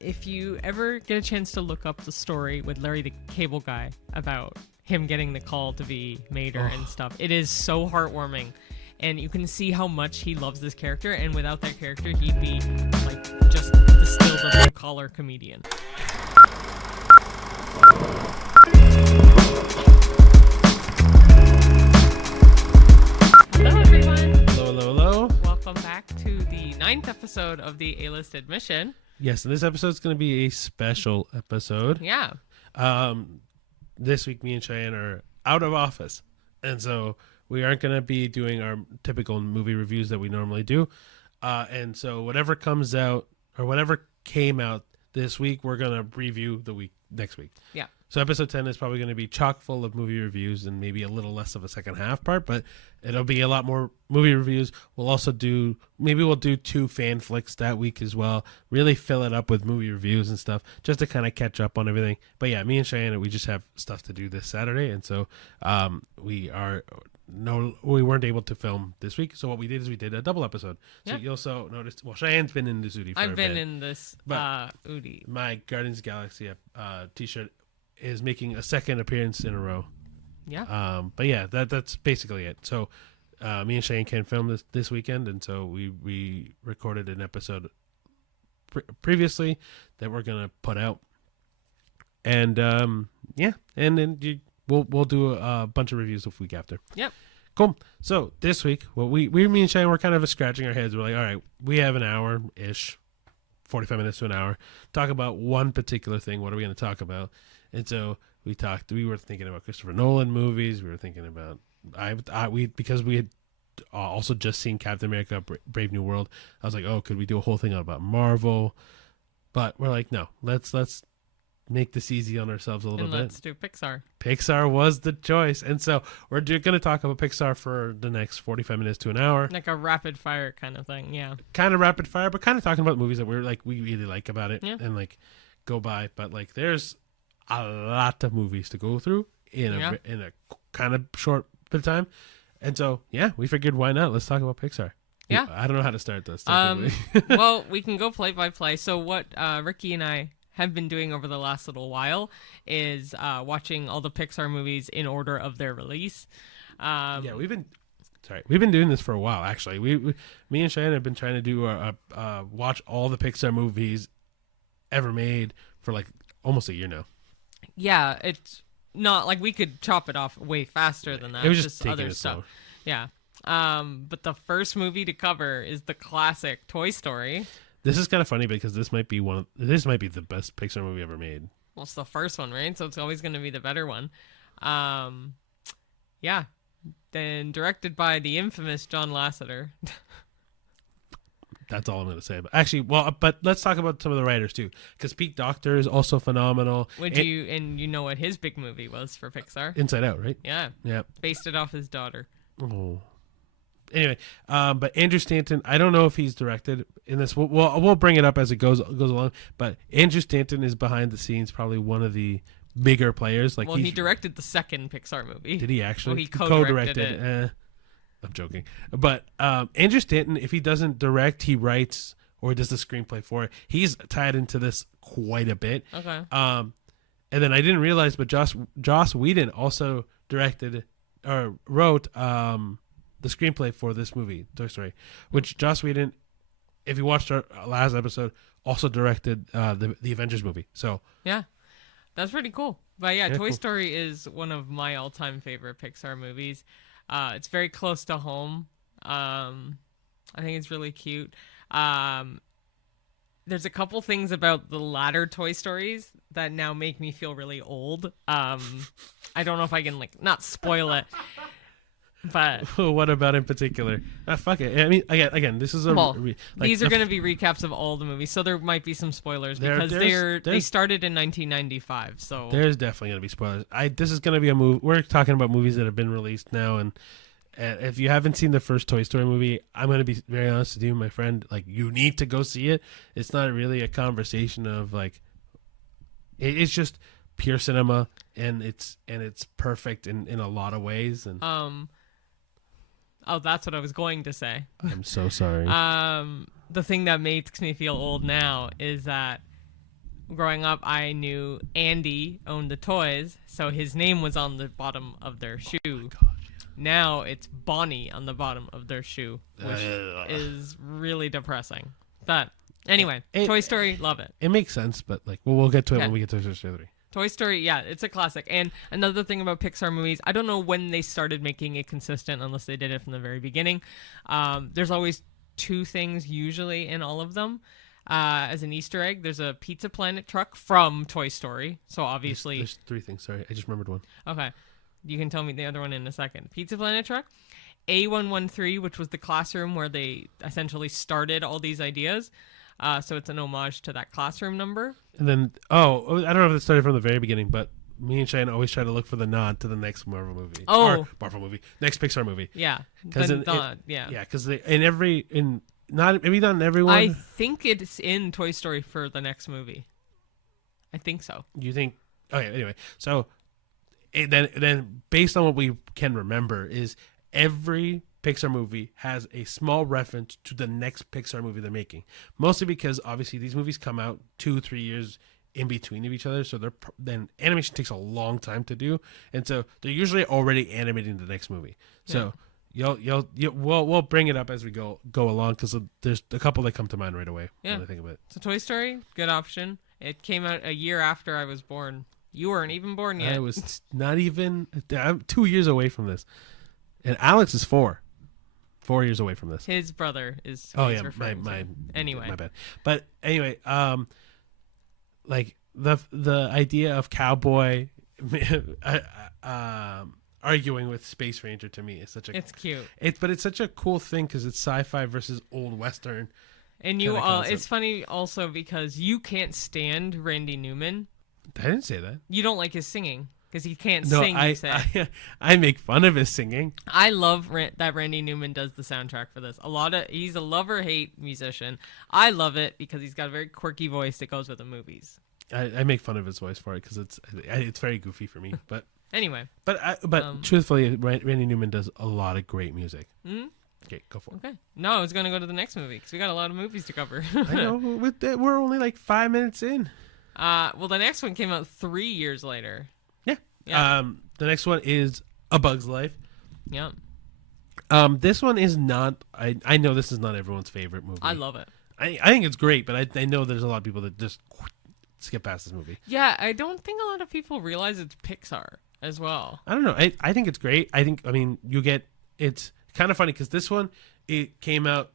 If you ever get a chance to look up the story with Larry the Cable Guy about him getting the call to be Mater and stuff, it is so heartwarming. And you can see how much he loves this character, and without that character, he'd be like just distilled a blue-collar comedian. Hello, everyone. Hello. Welcome back to the 9th episode of the A-List Admission. Yes, and this episode is going to be a special episode. Yeah. This week, me and Cheyenne are out of office, and so we aren't going to be doing our typical movie reviews that we normally do. And so whatever comes out, or whatever came out this week, we're going to review the week next week. Yeah. So episode 10 is probably going to be chock full of movie reviews and maybe a little less of a second half part, but it'll be a lot more movie reviews. We'll also do 2 fan flicks that week as well. Really fill it up with movie reviews and stuff just to kind of catch up on everything. But yeah, me and Cheyenne, we just have stuff to do this Saturday. And so we weren't able to film this week. So what we did is we did a double episode. So you also noticed, well, Cheyenne's been in this Udi for I've a been bit, in this Udi. My Guardians of the Galaxy t-shirt is making a second appearance in a row. Yeah. But yeah, that's basically it. So me and Cheyenne can't film this weekend, and so we recorded an episode previously that we're gonna put out. And and then we'll do a bunch of reviews the week after. Yep. Cool. So this week, me and Cheyenne were kind of scratching our heads. We're like, all right, we have an hour ish, 45 minutes to an hour, talk about one particular thing. What are we going to talk about? And so we were thinking about Christopher Nolan movies. We were thinking about because we had also just seen Captain America Brave New World. I was like, oh, could we do a whole thing about Marvel? But we're like, no, let's make this easy on ourselves a little bit. Let's do Pixar. Pixar was the choice. And so we're going to talk about Pixar for the next 45 minutes to an hour. Like a rapid fire kind of thing, yeah. Kind of rapid fire, but kind of talking about movies that we really like about it and like go by. But like there's a lot of movies to go through in a kind of short bit of time. And so, yeah, we figured why not? Let's talk about Pixar. Yeah. I don't know how to start this. Well, we can go play by play. So what Ricky and I have been doing over the last little while is watching all the Pixar movies in order of their release. We've been doing this for a while, actually. Me and Cheyenne have been trying to do watch all the Pixar movies ever made for like almost a year now. Yeah, it's not like we could chop it off way faster than that. It was just other stuff. Slow. Yeah. But the first movie to cover is the classic Toy Story. This is kind of funny because this might be the best Pixar movie ever made. Well, it's the first one, right? So it's always going to be the better one. Yeah. Then directed by the infamous John Lasseter. That's all I'm going to say. But let's talk about some of the writers too, because Pete Docter is also phenomenal. You know what his big movie was for Pixar? Inside Out, right? Yeah. Yeah. Based it off his daughter. Oh. Anyway, but Andrew Stanton, I don't know if he's directed in this. We'll bring it up as it goes along. But Andrew Stanton is behind the scenes, probably one of the bigger players. Like, he directed the second Pixar movie. Did he actually? Well, he co-directed it. I'm joking. But Andrew Stanton, if he doesn't direct, he writes or does the screenplay for it. He's tied into this quite a bit. Okay. And then I didn't realize, but Joss Whedon also directed or wrote the screenplay for this movie, Toy Story, which Joss Whedon, if you watched our last episode, also directed the Avengers movie. So yeah, that's pretty cool. But yeah, Toy cool. Story is one of my all-time favorite Pixar movies. It's very close to home. I think it's really cute. There's a couple things about the latter Toy Stories that now make me feel really old. I don't know if I can not spoil it. But what about in particular? Fuck it. I mean, again, this is these are going to be recaps of all the movies, so there might be some spoilers because they started in 1995. So there's definitely going to be spoilers. This is going to be a movie. We're talking about movies that have been released now, and if you haven't seen the first Toy Story movie, I'm going to be very honest with you, my friend. Like, you need to go see it. It's not really a conversation of it's just pure cinema, and it's perfect in a lot of ways. And oh, that's what I was going to say. I'm so sorry. The thing that makes me feel old now is that growing up, I knew Andy owned the toys, so his name was on the bottom of their shoe. Oh my God, yeah. Now it's Bonnie on the bottom of their shoe, which is really depressing. But anyway, Toy Story, love it. It makes sense, but like, we'll get to it Okay. when we get to Toy Story 3. Toy Story, yeah, it's a classic. And another thing about Pixar movies, I don't know when they started making it consistent, unless they did it from the very beginning. There's always two things usually in all of them. As an Easter egg, there's a Pizza Planet truck from Toy Story. So obviously, There's three things. Sorry, I just remembered one. okay, you can tell me the other one in a second. Pizza Planet truck, A113, which was the classroom where they essentially started all these ideas. So it's an homage to that classroom number. And then, I don't know if it started from the very beginning, but me and Shane always try to look for the nod to the next Marvel movie. Oh. Or Marvel movie. Next Pixar movie. Yeah. Because Yeah, because maybe not in everyone. I think it's in Toy Story for the next movie. I think so. You think? Okay. Anyway, so then based on what we can remember is every Pixar movie has a small reference to the next Pixar movie they're making. Mostly because obviously these movies come out 2-3 years in between of each other, so then animation takes a long time to do, and so they're usually already animating the next movie. So we'll bring it up as we go along, because there's a couple that come to mind right away when I think of it. So Toy Story, good option. It came out a year after I was born. You weren't even born yet. I was not even. I'm 2 years away from this, and Alex is 4 years away from this. His brother is. Oh yeah, Anyway, my bad. But anyway, like the idea of cowboy arguing with Space Ranger, to me is such a. It's cute. But it's such a cool thing because it's sci-fi versus old western. And it's funny also because you can't stand Randy Newman. I didn't say that. You don't like his singing because he can't sing. I make fun of his singing. I love that Randy Newman does the soundtrack for this. He's a love-or-hate musician. I love it because he's got a very quirky voice that goes with the movies. I make fun of his voice for it because it's very goofy for me. But anyway, but truthfully, Randy Newman does a lot of great music. Mm-hmm. Okay, go for it. Okay. No, I was going to go to the next movie because we got a lot of movies to cover. I know. We're only like 5 minutes in. Well, the next one came out 3 years later. Yeah. Yeah. The next one is A Bug's Life. Yeah. This one is not. I know this is not everyone's favorite movie. I love it. I think it's great, but I know there's a lot of people that just skip past this movie. Yeah, I don't think a lot of people realize it's Pixar as well. I don't know. I think it's great. It's kind of funny because this one, it came out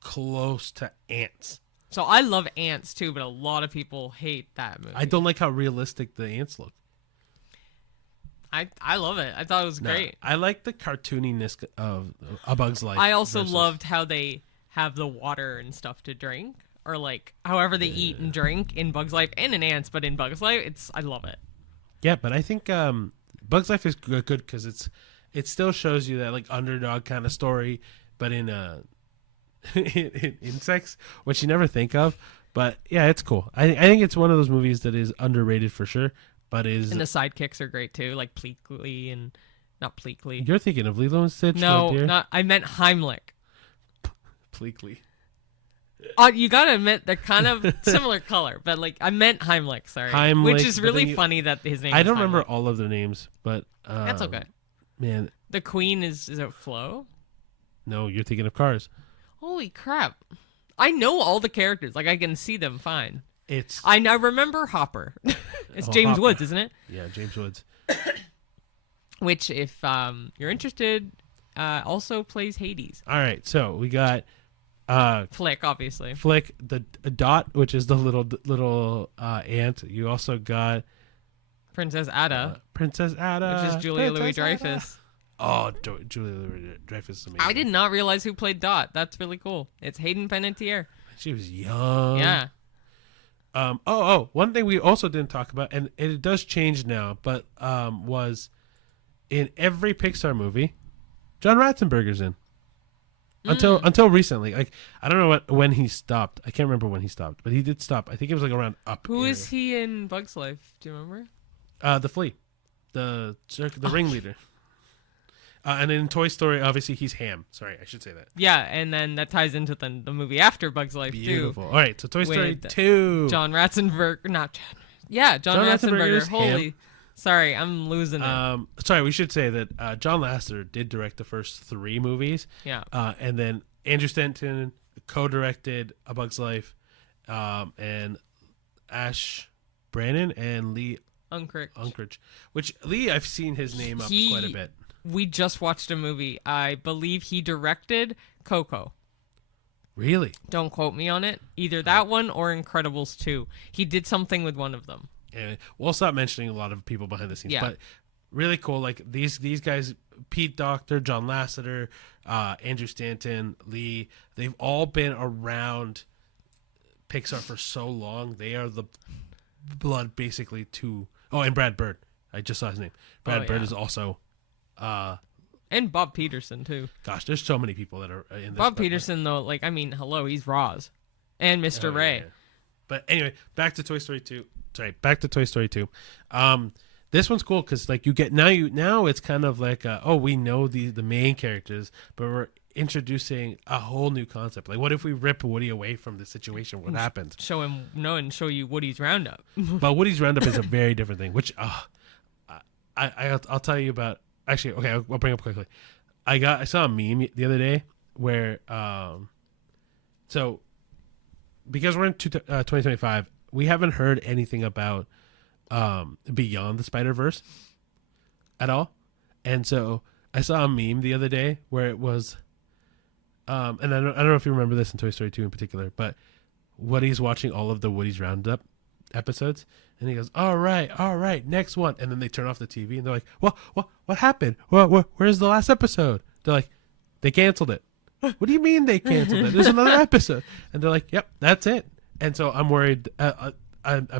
close to Ants. So I love Ants too, but a lot of people hate that movie. I don't like how realistic the ants look. I love it. I thought it was great. I like the cartooniness of A Bug's Life. I also loved how they have the water and stuff to drink, or like however they eat and drink in Bug's Life and in Ants, but in Bug's Life, I love it. Yeah, but I think Bug's Life is good because it still shows you that like underdog kind of story, but in in insects, which you never think of. But yeah, it's cool. I think it's one of those movies that is underrated for sure. But and the sidekicks are great too, like Pleakley and not Pleakley. You're thinking of Lilo and Stitch? No, not. I meant Heimlich. Pleakley. You gotta admit they're kind of similar color, but like I meant Heimlich. Sorry, Heimlich, which is really funny that his name. I don't is remember Heimlich. all of their names, but That's okay. Man, the Queen is it Flo? No, you're thinking of Cars. Holy crap! I know all the characters. Like I can see them fine. It's I now remember Hopper. It's James Hopper. Woods, isn't it? Yeah, James Woods. Which, if you're interested, also plays Hades. All right, so we got Flick, obviously. Flick, the Dot, which is the little ant. You also got Princess Ada, Princess Ada, which is Julia Louis-Dreyfus. Oh, Julia Louis-Dreyfus is amazing. I did not realize who played Dot. That's really cool. It's Hayden Panettiere. She was young. Yeah. One thing we also didn't talk about, and it does change now, but was in every Pixar movie, John Ratzenberger's in. Until recently. Like I don't know when he stopped. I can't remember when he stopped, but he did stop. I think it was like around Up. Who is he in Bug's Life? Do you remember? The Flea. The ringleader. And in Toy Story, obviously he's Ham. Sorry, I should say that. Yeah, and then that ties into the movie after Bugs Life Beautiful. too. All right, so Toy Story with 2. John Ratzenberger, not John. Yeah, John Ratzenberger's Ratzenberger. Holy, Ham. sorry, I'm losing it. Sorry, we should say that John Lasseter did direct the first 3 movies. Yeah. And then Andrew Stanton co-directed A Bug's Life, and Ash Brannon and Lee Unkrich. Which Lee, I've seen his name up quite a bit. We just watched a movie. I believe he directed Coco. Really? Don't quote me on it. Either that one or Incredibles 2. He did something with one of them. And we'll stop mentioning a lot of people behind the scenes. Yeah. But really cool. Like these guys, Pete Docter, John Lasseter, Andrew Stanton, Lee, they've all been around Pixar for so long. They are the blood basically to... Oh, and Brad Bird. I just saw his name. Brad Bird is also... and Bob Peterson, too. Gosh, there's so many people that are in this. Bob Peterson, though, like, I mean, hello, he's Roz. And Mr. Ray. Yeah. But anyway, back to Toy Story 2. Sorry, back to Toy Story 2. This one's cool because like you get now it's kind of like we know the main characters, but we're introducing a whole new concept. Like, what if we rip Woody away from the situation? What happens? Show you Woody's Roundup. But Woody's Roundup is a very different thing. Which I'll tell you about. Actually, okay, I'll bring up quickly. I saw a meme the other day where so because we're in 2025, we haven't heard anything about Beyond the Spider-Verse at all. And so I saw a meme the other day where it was and I don't know if you remember this in Toy Story 2 in particular, but Woody's watching all of the Woody's Roundup episodes, and he goes, all right, next one. And then they turn off the TV, and they're like, what happened? Where's the last episode? They're like, they canceled it. What do you mean they canceled it? There's another episode. And they're like, yep, that's it. And so I'm worried. A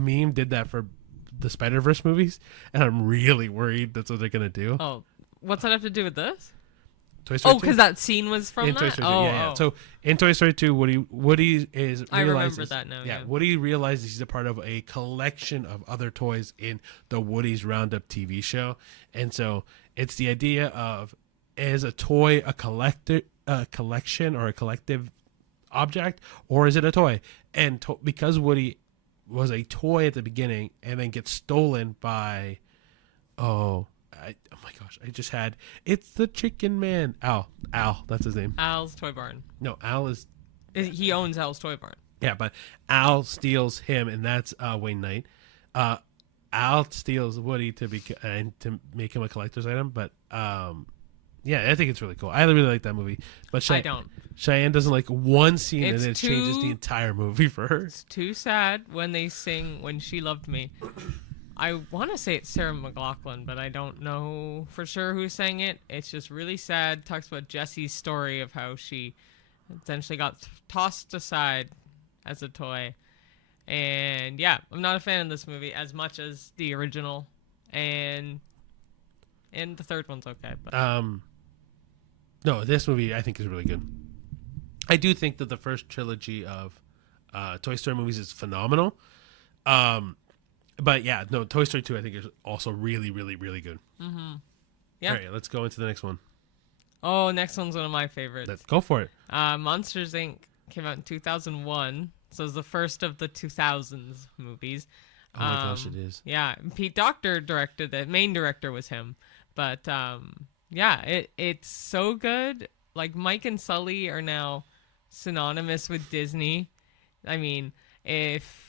meme did that for the Spider-Verse movies, and I'm really worried that's what they're going to do. Oh, what's that have to do with this? Toy Story 2? Because that scene was from in that? Toy Story 2. Yeah. So in Toy Story 2, Woody is realizes... I remember that now, yeah. Woody realizes he's a part of a collection of other toys in the Woody's Roundup TV show. And so it's the idea of, is a toy a collection or a collective object, or is it a toy? And because Woody was a toy at the beginning and then gets stolen by... oh my gosh, I just had... It's the Chicken Man. Al, that's his name. Al's Toy Barn. No, Al is... He owns Al's Toy Barn. Yeah, but Al steals him, and that's Wayne Knight. Al steals Woody to make him a collector's item, but yeah, I think it's really cool. I really like that movie. But I don't. Cheyenne doesn't like one scene, and it changes the entire movie for her. It's too sad when they sing When She Loved Me. I want to say it's Sarah McLachlan, but I don't know for sure who sang it. It's just really sad. Talks about Jessie's story of how she essentially got tossed aside as a toy. And yeah, I'm not a fan of this movie as much as the original. And the third one's okay. But no, this movie I think is really good. I do think that the first trilogy of Toy Story movies is phenomenal. But yeah, no, Toy Story 2 I think is also really, really, really good. Mm-hmm. Yeah. All right, let's go into the next one. Oh, next one's one of my favorites. Let's go for it. Monsters, Inc. came out in 2001, so it was the first of the 2000s movies. Oh my gosh, it is. Yeah, Pete Docter directed it. Main director was him. But yeah, it's so good. Like, Mike and Sully are now synonymous with Disney. I mean, if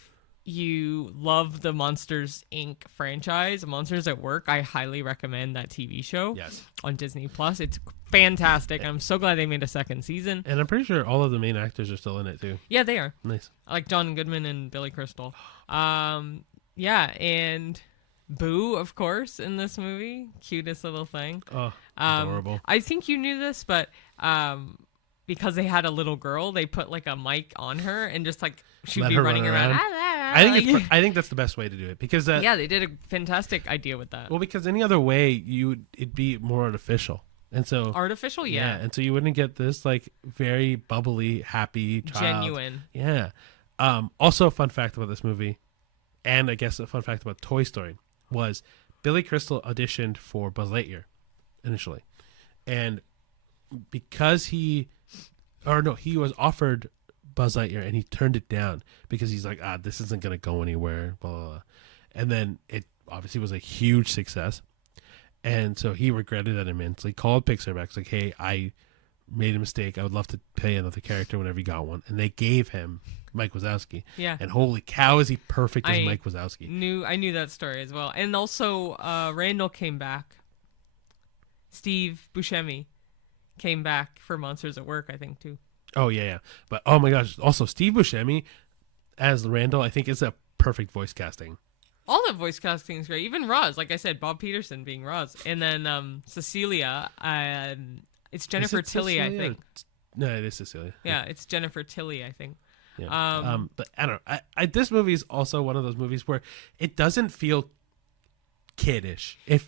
you love the Monsters, Inc. franchise, Monsters at Work, I highly recommend that TV show. Yes. On Disney Plus. It's fantastic. I'm so glad they made a second season. And I'm pretty sure all of the main actors are still in it too. Yeah, they are. Nice. Like John Goodman and Billy Crystal. Yeah, and Boo, of course, in this movie. Cutest little thing. Oh, adorable. I think you knew this, but because they had a little girl, they put like a mic on her and just like she'd Let be her running run around. I think that's the best way to do it because yeah, they did a fantastic idea with that. Well, because any other way it'd be more artificial, and so artificial, yeah, and so you wouldn't get this like very bubbly, happy child. Genuine, yeah. Also, a fun fact about this movie, and I guess a fun fact about Toy Story was Billy Crystal auditioned for Buzz Lightyear initially, and because he was offered Buzz Lightyear and he turned it down because he's like, this isn't gonna go anywhere, blah, blah, blah. And then it obviously was a huge success, and so he regretted it immensely. Called Pixar back, like, hey, I made a mistake. I would love to pay another character whenever you got one, and they gave him Mike Wazowski. Yeah. And holy cow, is he perfect as Mike Wazowski? I knew that story as well. And also, Randall came back. Steve Buscemi came back for Monsters at Work, I think, too. Oh, yeah. But, oh my gosh, also Steve Buscemi as Randall, I think is a perfect voice casting. All the voice casting is great. Even Roz, like I said, Bob Peterson being Roz. And then Cecilia, it's Jennifer Tilly, I think. No, it is Cecilia. Yeah, it's Jennifer Tilly, I think. Yeah. But I don't know. This movie is also one of those movies where it doesn't feel kiddish. It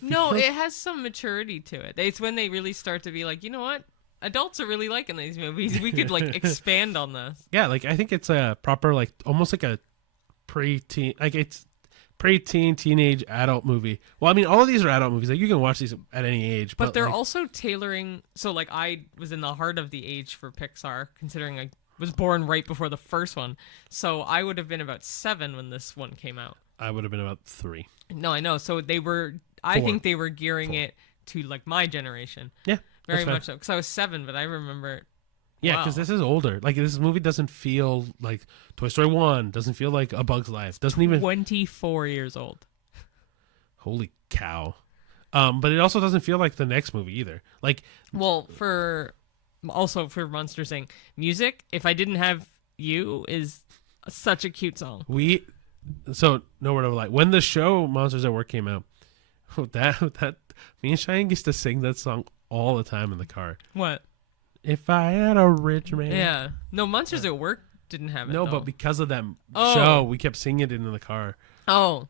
has some maturity to it. It's when they really start to be like, you know what? Adults are really liking these movies. We could like expand on this. Yeah, like I think it's a proper, like almost like a pre-teen, like it's pre-teen, teenage, adult movie. Well, I mean, all of these are adult movies. Like you can watch these at any age. But they're also tailoring. So like I was in the heart of the age for Pixar, considering I was born right before the first one. So I would have been about 7 when this one came out. I would have been about 3. No, I know. So they were. I think they were gearing it to like my generation. Yeah, very much so. Because I was 7, but I remember. Yeah, because this is older. Like this movie doesn't feel like Toy Story 1. Doesn't feel like A Bug's Life. Doesn't even 24 years old. Holy cow! But it also doesn't feel like the next movie either. Like, well, for Monsters Inc. music, If I Didn't Have You is such a cute song. So no word of a lie. When the show Monsters at Work came out, that me and Cheyenne used to sing that song all the time in the car. What? If I had a rich man. Yeah. No, Monsters at Work didn't have it. No, though. but because of that show, we kept singing it in the car. Oh.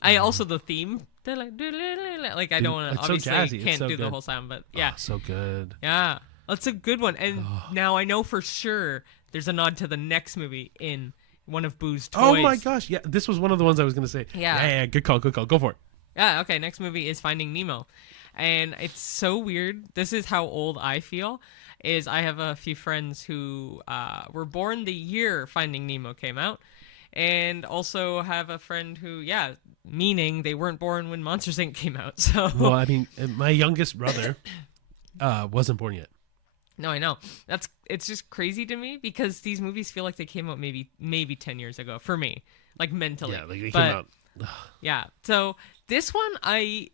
I also the theme. Like I don't want to obviously so jazzy. Can't so do good. the whole sound, but yeah. Oh, so good. Yeah. That's a good one. And now I know for sure there's a nod to the next movie in one of Boo's toys. Oh my gosh. Yeah, this was one of the ones I was going to say. Yeah. Good call. Go for it. Yeah, okay. Next movie is Finding Nemo. And it's so weird. This is how old I feel. Is I have a few friends who were born the year Finding Nemo came out. And also have a friend who, meaning they weren't born when Monsters Inc. came out. So well, I mean, my youngest brother wasn't born yet. No, I know. It's just crazy to me because these movies feel like they came out maybe 10 years ago for me, like mentally. Yeah, like they came out. Yeah. So this one,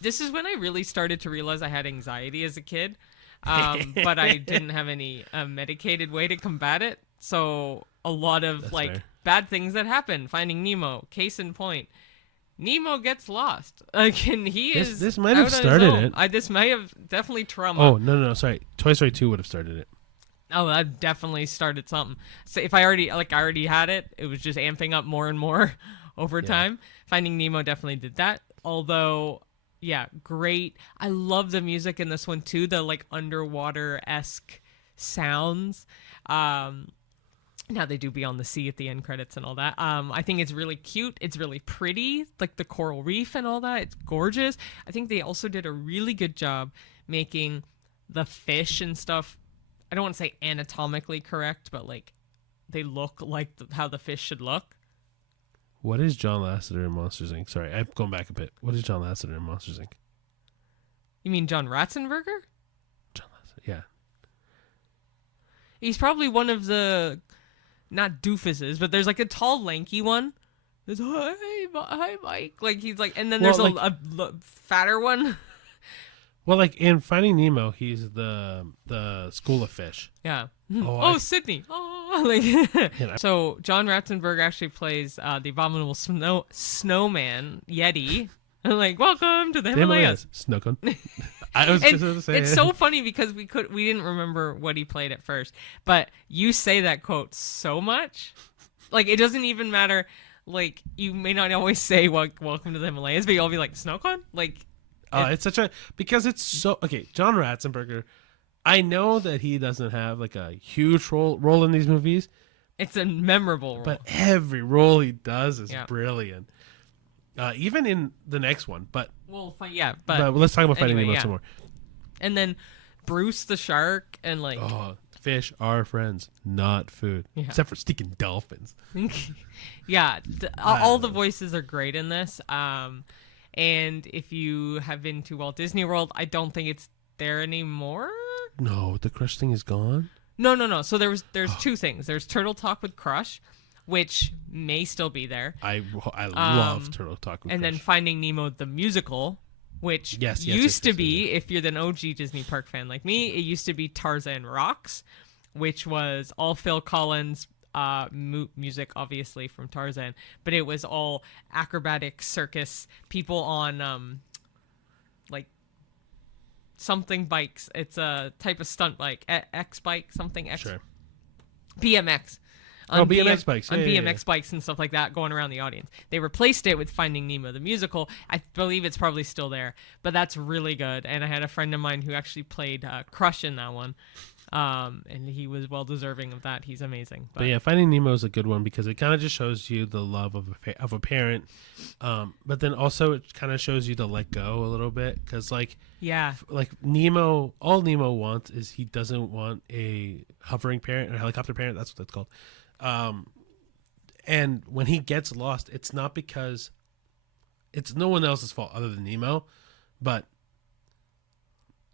this is when I really started to realize I had anxiety as a kid, but I didn't have any medicated way to combat it. So a lot of That's like fair. bad things that happen. Finding Nemo, case in point. Nemo gets lost. Like, and this might have started it. This might have definitely trauma. Oh no, sorry. Toy Story 2 would have started it. Oh, that definitely started something. So if I already had it, it was just amping up more and more over time. Finding Nemo definitely did that. Although, yeah, great. I love the music in this one too. The like underwater-esque sounds. Now they do Beyond the Sea at the end credits and all that. I think it's really cute. It's really pretty, like the coral reef and all that. It's gorgeous. I think they also did a really good job making the fish and stuff. I don't want to say anatomically correct, but like they look like how the fish should look. What is John Lasseter in Monsters Inc.? Sorry, I'm going back a bit. What is John Lasseter in Monsters Inc.? You mean John Ratzenberger? John Lasseter, yeah. He's probably one of the, not doofuses, but there's like a tall, lanky one. There's hi Mike. Like he's like, and then there's a fatter one. Well, like in Finding Nemo, he's the school of fish. Yeah. Sydney. Oh, like so. John Ratzenberg actually plays the abominable snowman Yeti. Like, welcome to the Himalayas. Snowcone. I was just going to say it's so funny because we didn't remember what he played at first, but you say that quote so much, like it doesn't even matter. Like you may not always say welcome to the Himalayas, but you'll be like Snowcone. Like it's such a because it's so okay. John Ratzenberger, I know that he doesn't have like a huge role in these movies. It's a memorable role, but every role he does is brilliant. Even in the next one, but let's talk about Finding Nemo some more. And then Bruce the shark and like Oh, fish are friends, not food. Yeah. Except for stinking dolphins. yeah, all the voices are great in this. And if you have been to Walt Disney World, I don't think it's there anymore. No, the Crush thing is gone. No. So there's two things. There's Turtle Talk with Crush, which may still be there. I love Turtle Talk with And Crush. then Finding Nemo the musical, which Yes, used to yes, be, if you're an OG Disney Park fan like me, it used to be Tarzan Rocks, which was all Phil Collins music, obviously from Tarzan, but it was all acrobatic circus people on like something bikes. It's a type of stunt bike, X bike, something X, Sure. BMX. BMX bikes. On Yeah, BMX bikes and stuff like that going around the audience. They replaced it with Finding Nemo the musical. I believe it's probably still there, but that's really good. And I had a friend of mine who actually played Crush in that one, and he was well deserving of that. He's amazing. But yeah, Finding Nemo is a good one because it kind of just shows you the love of a parent, but then also it kind of shows you to let go a little bit because like Nemo, all Nemo wants is he doesn't want a hovering parent or helicopter parent. That's what that's called. And when he gets lost, it's not because it's no one else's fault other than Nemo, but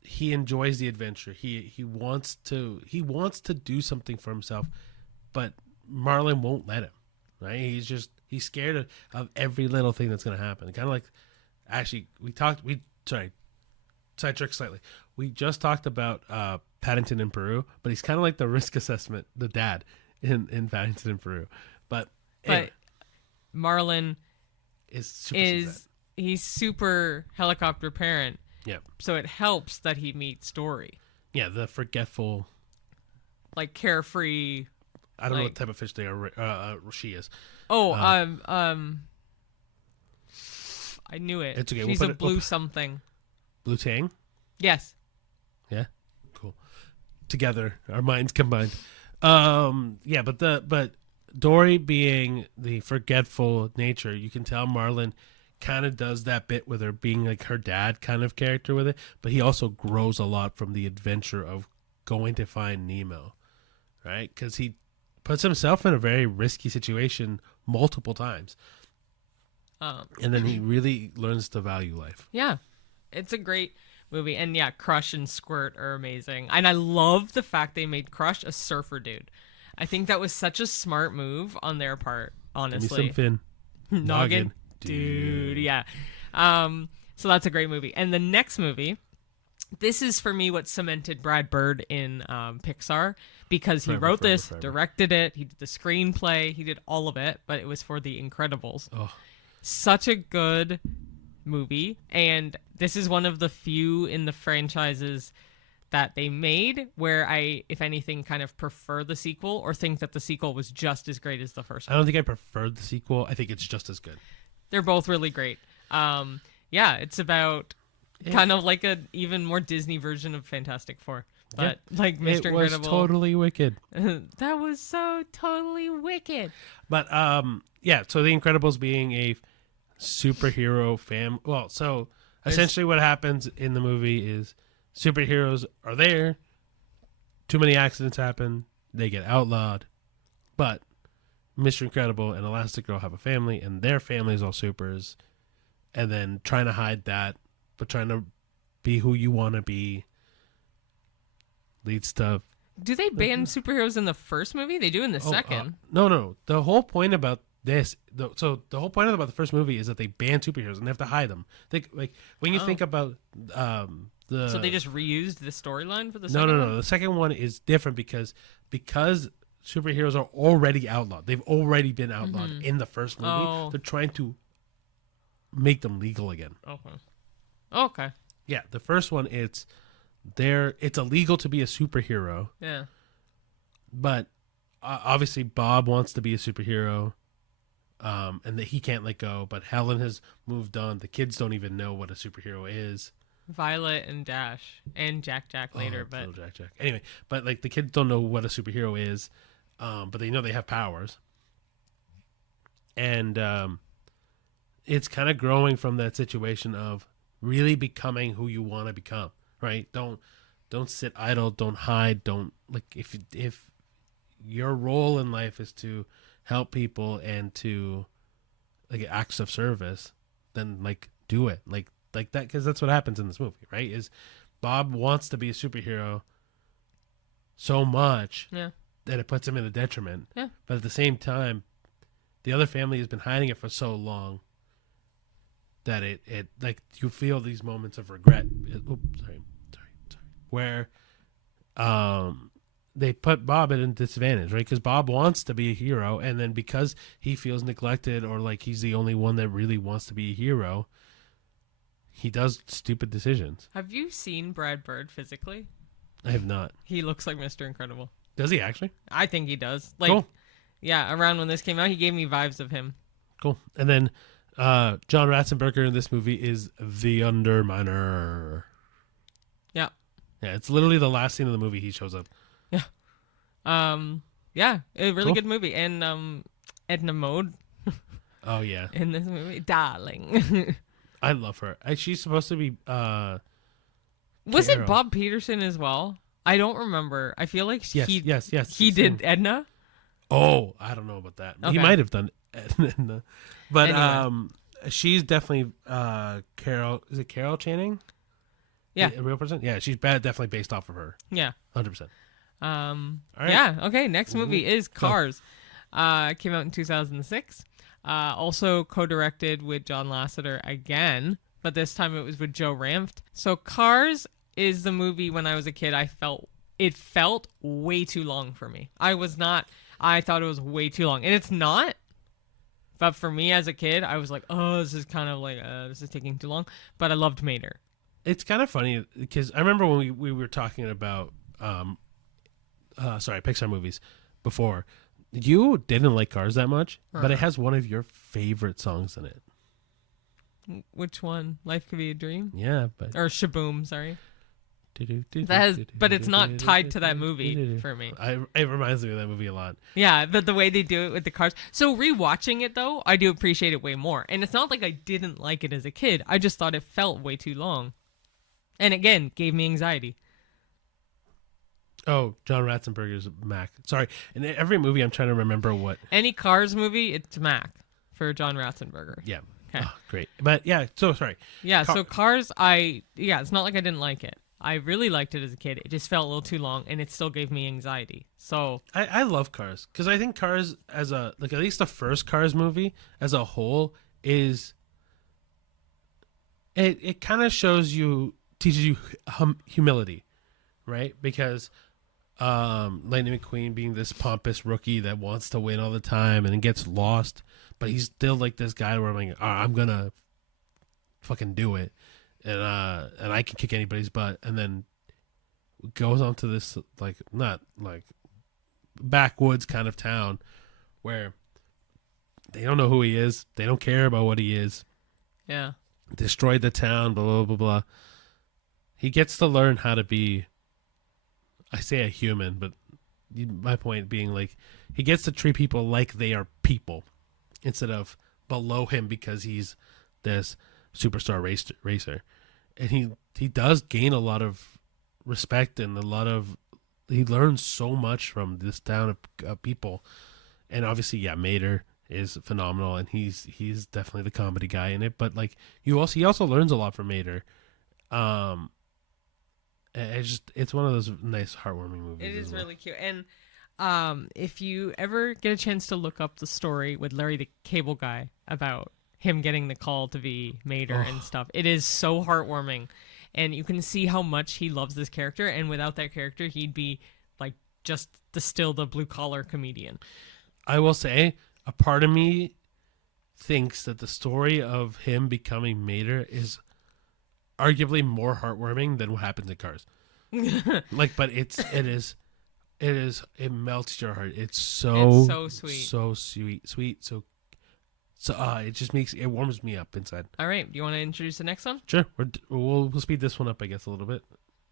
he enjoys the adventure. He wants to do something for himself, but Marlin won't let him. Right? He's scared of every little thing that's going to happen. Kind of like, actually, sidetrack slightly. We just talked about Paddington in Peru, but he's kind of like the risk assessment, the dad in Paddington in Peru. But anyway, Marlin is he's super helicopter parent. Yeah. So it helps that he meets Dory. Yeah, the forgetful, like carefree. I don't know what type of fish they are. She is. Oh, I knew it. It's okay. She's a blue something. Blue Tang. Yes. Yeah. Cool. Together, our minds combined. Yeah, but Dory being the forgetful nature, you can tell Marlin kind of does that bit with her being like her dad kind of character with it, but he also grows a lot from the adventure of going to find Nemo, right? Because he puts himself in a very risky situation multiple times, and then he really learns to value life. Yeah, it's a great movie, and yeah, Crush and Squirt are amazing, and I love the fact they made Crush a surfer dude. I think that was such a smart move on their part, honestly. Give me some fin. Noggin. Dude, yeah. So that's a great movie. And the next movie, this is for me what cemented Brad Bird in Pixar, because he wrote this, directed it, he did the screenplay, he did all of it, but it was for The Incredibles. Oh. Such a good movie, and this is one of the few in the franchises that they made where I, if anything, kind of prefer the sequel or think that the sequel was just as great as the first one. I don't think I preferred the sequel. I think it's just as good. They're both really great. Yeah, it's about kind of like an even more Disney version of Fantastic Four. But like Mr. Incredible. It was totally wicked. That was so totally wicked. But yeah, so The Incredibles being a superhero well, so essentially what happens in the movie is superheroes are there, too many accidents happen, they get outlawed, but Mr. Incredible and Elastigirl have a family, and their family is all supers, and then trying to hide that, but trying to be who you want to be leads to... Do they ban superheroes in the first movie? They do in the second. No. The whole point about this... the whole point about the first movie is that they ban superheroes, and they have to hide them. When you think about... So they just reused the storyline for the second one? No. The second one is different because superheroes are already outlawed. They've already been outlawed in the first movie. Oh. They're trying to make them legal again. Okay. Yeah, the first one it's illegal to be a superhero. Yeah. But obviously Bob wants to be a superhero. And that he can't let go, but Helen has moved on. The kids don't even know what a superhero is. Violet and Dash and Jack later, but little Jack. Anyway, but like the kids don't know what a superhero is, but they know they have powers, and it's kind of growing from that situation of really becoming who you want to become, right? Don't sit idle. Don't hide. Don't like if your role in life is to help people and to like acts of service, then like do it like that, because that's what happens in this movie, right? Is Bob wants to be a superhero so much that it puts him in a detriment. Yeah. But at the same time, the other family has been hiding it for so long that it like you feel these moments of regret. Sorry. Where they put Bob at a disadvantage, right? Because Bob wants to be a hero, and then because he feels neglected or like he's the only one that really wants to be a hero, he does stupid decisions. Have you seen Brad Bird physically? I have not. He looks like Mr. Incredible. Does he actually? I think he does. Like, cool. Yeah, around when this came out, he gave me vibes of him. Cool. And then John Ratzenberger in this movie is the Underminer. Yeah. Yeah, it's literally the last scene of the movie he shows up. Yeah. Yeah, a really Cool. good movie. And Edna Mode Oh, yeah. in this movie. Darling. I love her. She's supposed to be... Was it Carol. Bob Peterson as well? I don't remember. I feel like Yes, he yes. he did Edna. Oh, I don't know about that. Okay. He might have done Edna. But Anyway. she's definitely Carol. Is it Carol Channing? Yeah. A real person? Yeah, she's definitely based off of her. Yeah. 100%. All right. Yeah. Okay. Next movie is Cars. Came out in 2006. Also co-directed with John Lasseter again, but this time it was with Joe Ranft. So Cars is the movie when I was a kid. It felt way too long for me. I thought it was way too long, and it's not. But for me as a kid, I was like, oh, this is kind of like, this is taking too long. But I loved Mater. It's kind of funny because I remember when we were talking about Pixar movies before. You didn't like Cars that much, but it has one of your favorite songs in it. Which one? Life Could Be a Dream? Yeah, but Or Shaboom, sorry. But it's not tied to that movie for me. It reminds me of that movie a lot. Yeah, but the way they do it with the cars. So rewatching it though, I do appreciate it way more. And it's not like I didn't like it as a kid. I just thought it felt way too long. And again, gave me anxiety. Oh, John Ratzenberger's Mac. Sorry. In every movie, I'm trying to remember what. Any Cars movie, it's Mac for John Ratzenberger. Yeah. Okay. Oh, great. But yeah, so sorry. Yeah, so Cars, it's not like I didn't like it. I really liked it as a kid. It just felt a little too long, and it still gave me anxiety. So I love Cars because I think Cars as at least the first Cars movie as a whole is it kind of teaches you humility, right? Because Lightning McQueen being this pompous rookie that wants to win all the time and then gets lost, but he's still like this guy where I'm like, I'm gonna fucking do it. And I can kick anybody's butt, and then goes on to this not backwoods kind of town where they don't know who he is, they don't care about what he is. yeah, Destroyed the town, blah blah blah blah. He gets to learn how to be, I say a human, but my point being like he gets to treat people like they are people instead of below him because he's this superstar racer. And he does gain a lot of respect and he learns so much from this town of people. And obviously, yeah, Mater is phenomenal, and he's definitely the comedy guy in it. But like he also learns a lot from Mater. It's one of those nice heartwarming movies. it is really cute. And if you ever get a chance to look up the story with Larry the Cable Guy about him getting the call to be Mater and stuff, it is so heartwarming, and you can see how much he loves this character, and without that character he'd be like just still the blue collar comedian. I will say a part of me thinks that the story of him becoming Mater is arguably more heartwarming than what happens in Cars. But it melts your heart. It's so sweet, so it just it warms me up inside. All right, do you want to introduce the next one? Sure, we'll speed this one up, I guess, a little bit.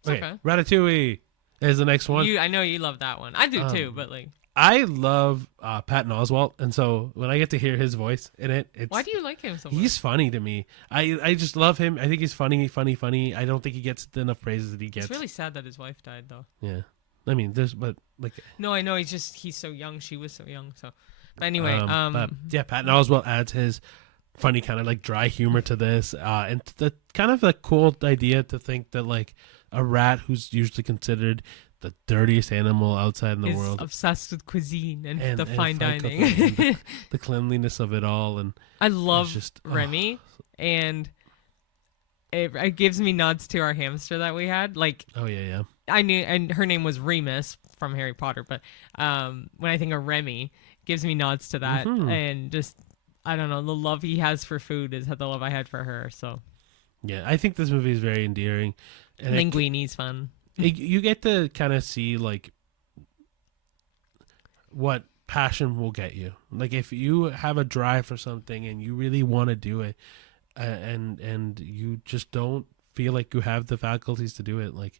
Okay. Ratatouille is the next one. I know you love that one. I do too, but like I love Patton Oswalt, and so when I get to hear his voice in it, Why do you like him so much? he's funny to me. I just love him. I think he's funny. I don't think he gets enough praises that he gets. It's really sad that his wife died, though. Yeah, I mean, but like. No, I know he's so young. She was so young. So, but anyway, but yeah, Patton Oswalt adds his funny kind of like dry humor to this, and the kind of a cool idea to think that like a rat who's usually considered the dirtiest animal outside in the is world, obsessed with cuisine and the fine fine dining, cooking and the cleanliness of it all, and I love just Remy, and it gives me nods to our hamster that we had. Like, oh yeah, I knew, and her name was Remus from Harry Potter, but when I think of Remy, it gives me nods to that, and just I don't know, the love he has for food is the love I had for her. So yeah, I think this movie is very endearing, and Linguini's fun. You get to kind of see like what passion will get you. Like if you have a drive for something and you really want to do it, and you just don't feel like you have the faculties to do it, like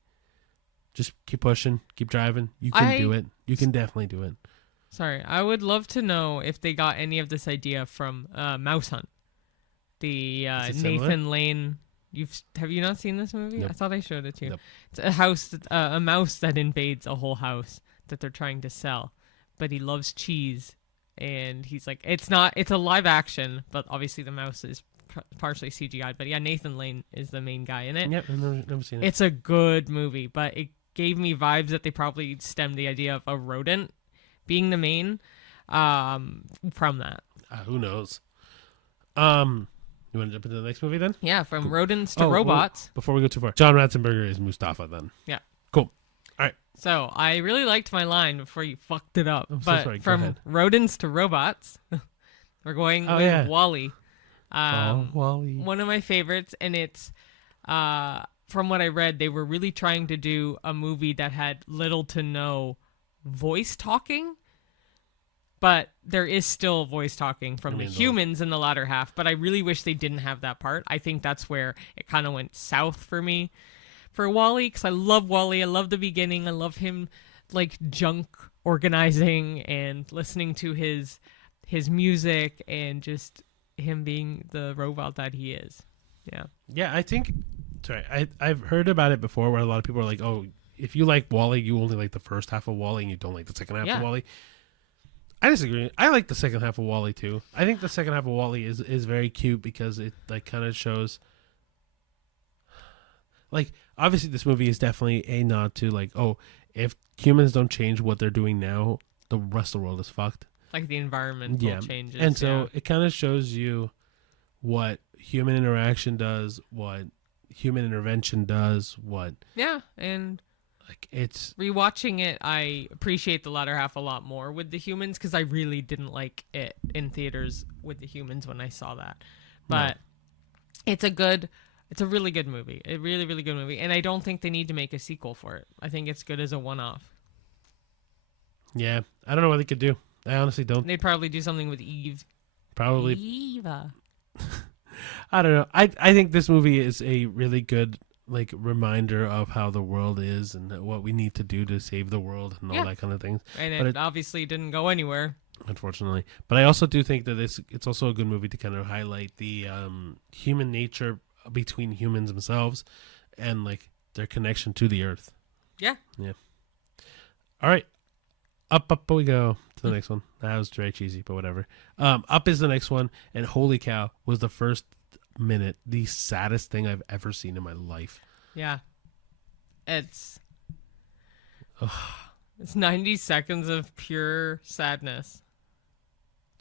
just keep pushing, keep driving. You can do it. You can definitely do it. Sorry, I would love to know if they got any of this idea from Mouse Hunt, the Nathan Lane. Have you not seen this movie? Nope. I thought I showed it to you. Nope. It's a house, a mouse that invades a whole house that they're trying to sell, but he loves cheese, and he's like, it's a live action, but obviously the mouse is partially CGI. But yeah, Nathan Lane is the main guy in it. Yep, I've never seen it. It's a good movie, but it gave me vibes that they probably stemmed the idea of a rodent being the main from that. Who knows? You want to jump into the next movie then? Yeah, from rodents to robots. Before we go too far, John Ratzenberger is Mustafa then. Yeah. Cool. All right. So I really liked my line before you fucked it up. I'm but so sorry. Go from ahead. rodents to robots, we're going with WALL-E. WALL-E. One of my favorites, and it's from what I read, they were really trying to do a movie that had little to no voice talking. But there is still voice talking from the humans in the latter half. But I really wish they didn't have that part. I think that's where it kind of went south for me for WALL-E, because I love WALL-E. I love the beginning. I love him like junk organizing and listening to his music and just him being the robot that he is. Yeah. Yeah, I think. Sorry, I've heard about it before where a lot of people are like, "Oh, if you like WALL-E, you only like the first half of WALL-E, and you don't like the second half of WALL-E." I disagree. I like the second half of WALL-E too. I think the second half of WALL-E is very cute because it like kind of shows, like, obviously this movie is definitely a nod to like, oh, if humans don't change what they're doing now, the rest of the world is fucked. Like the environmental changes. And so it kind of shows you what human interaction does, what human intervention does, what and like it's rewatching it, I appreciate the latter half a lot more with the humans because I really didn't like it in theaters with the humans when I saw that. But it's a really good movie. A really, really good movie. And I don't think they need to make a sequel for it. I think it's good as a one-off. Yeah, I don't know what they could do. I honestly don't. They'd probably do something with Eve. Probably. Eva. I don't know. I think this movie is a really good like reminder of how the world is and what we need to do to save the world and all that kind of things. And it obviously didn't go anywhere, unfortunately. But I also do think that it's also a good movie to kind of highlight the human nature between humans themselves and like their connection to the earth. Yeah. All right, up we go to the next one. That was very cheesy, but whatever. Up is the next one, and holy cow, was the first minute the saddest thing I've ever seen in my life. Yeah. It's 90 seconds of pure sadness.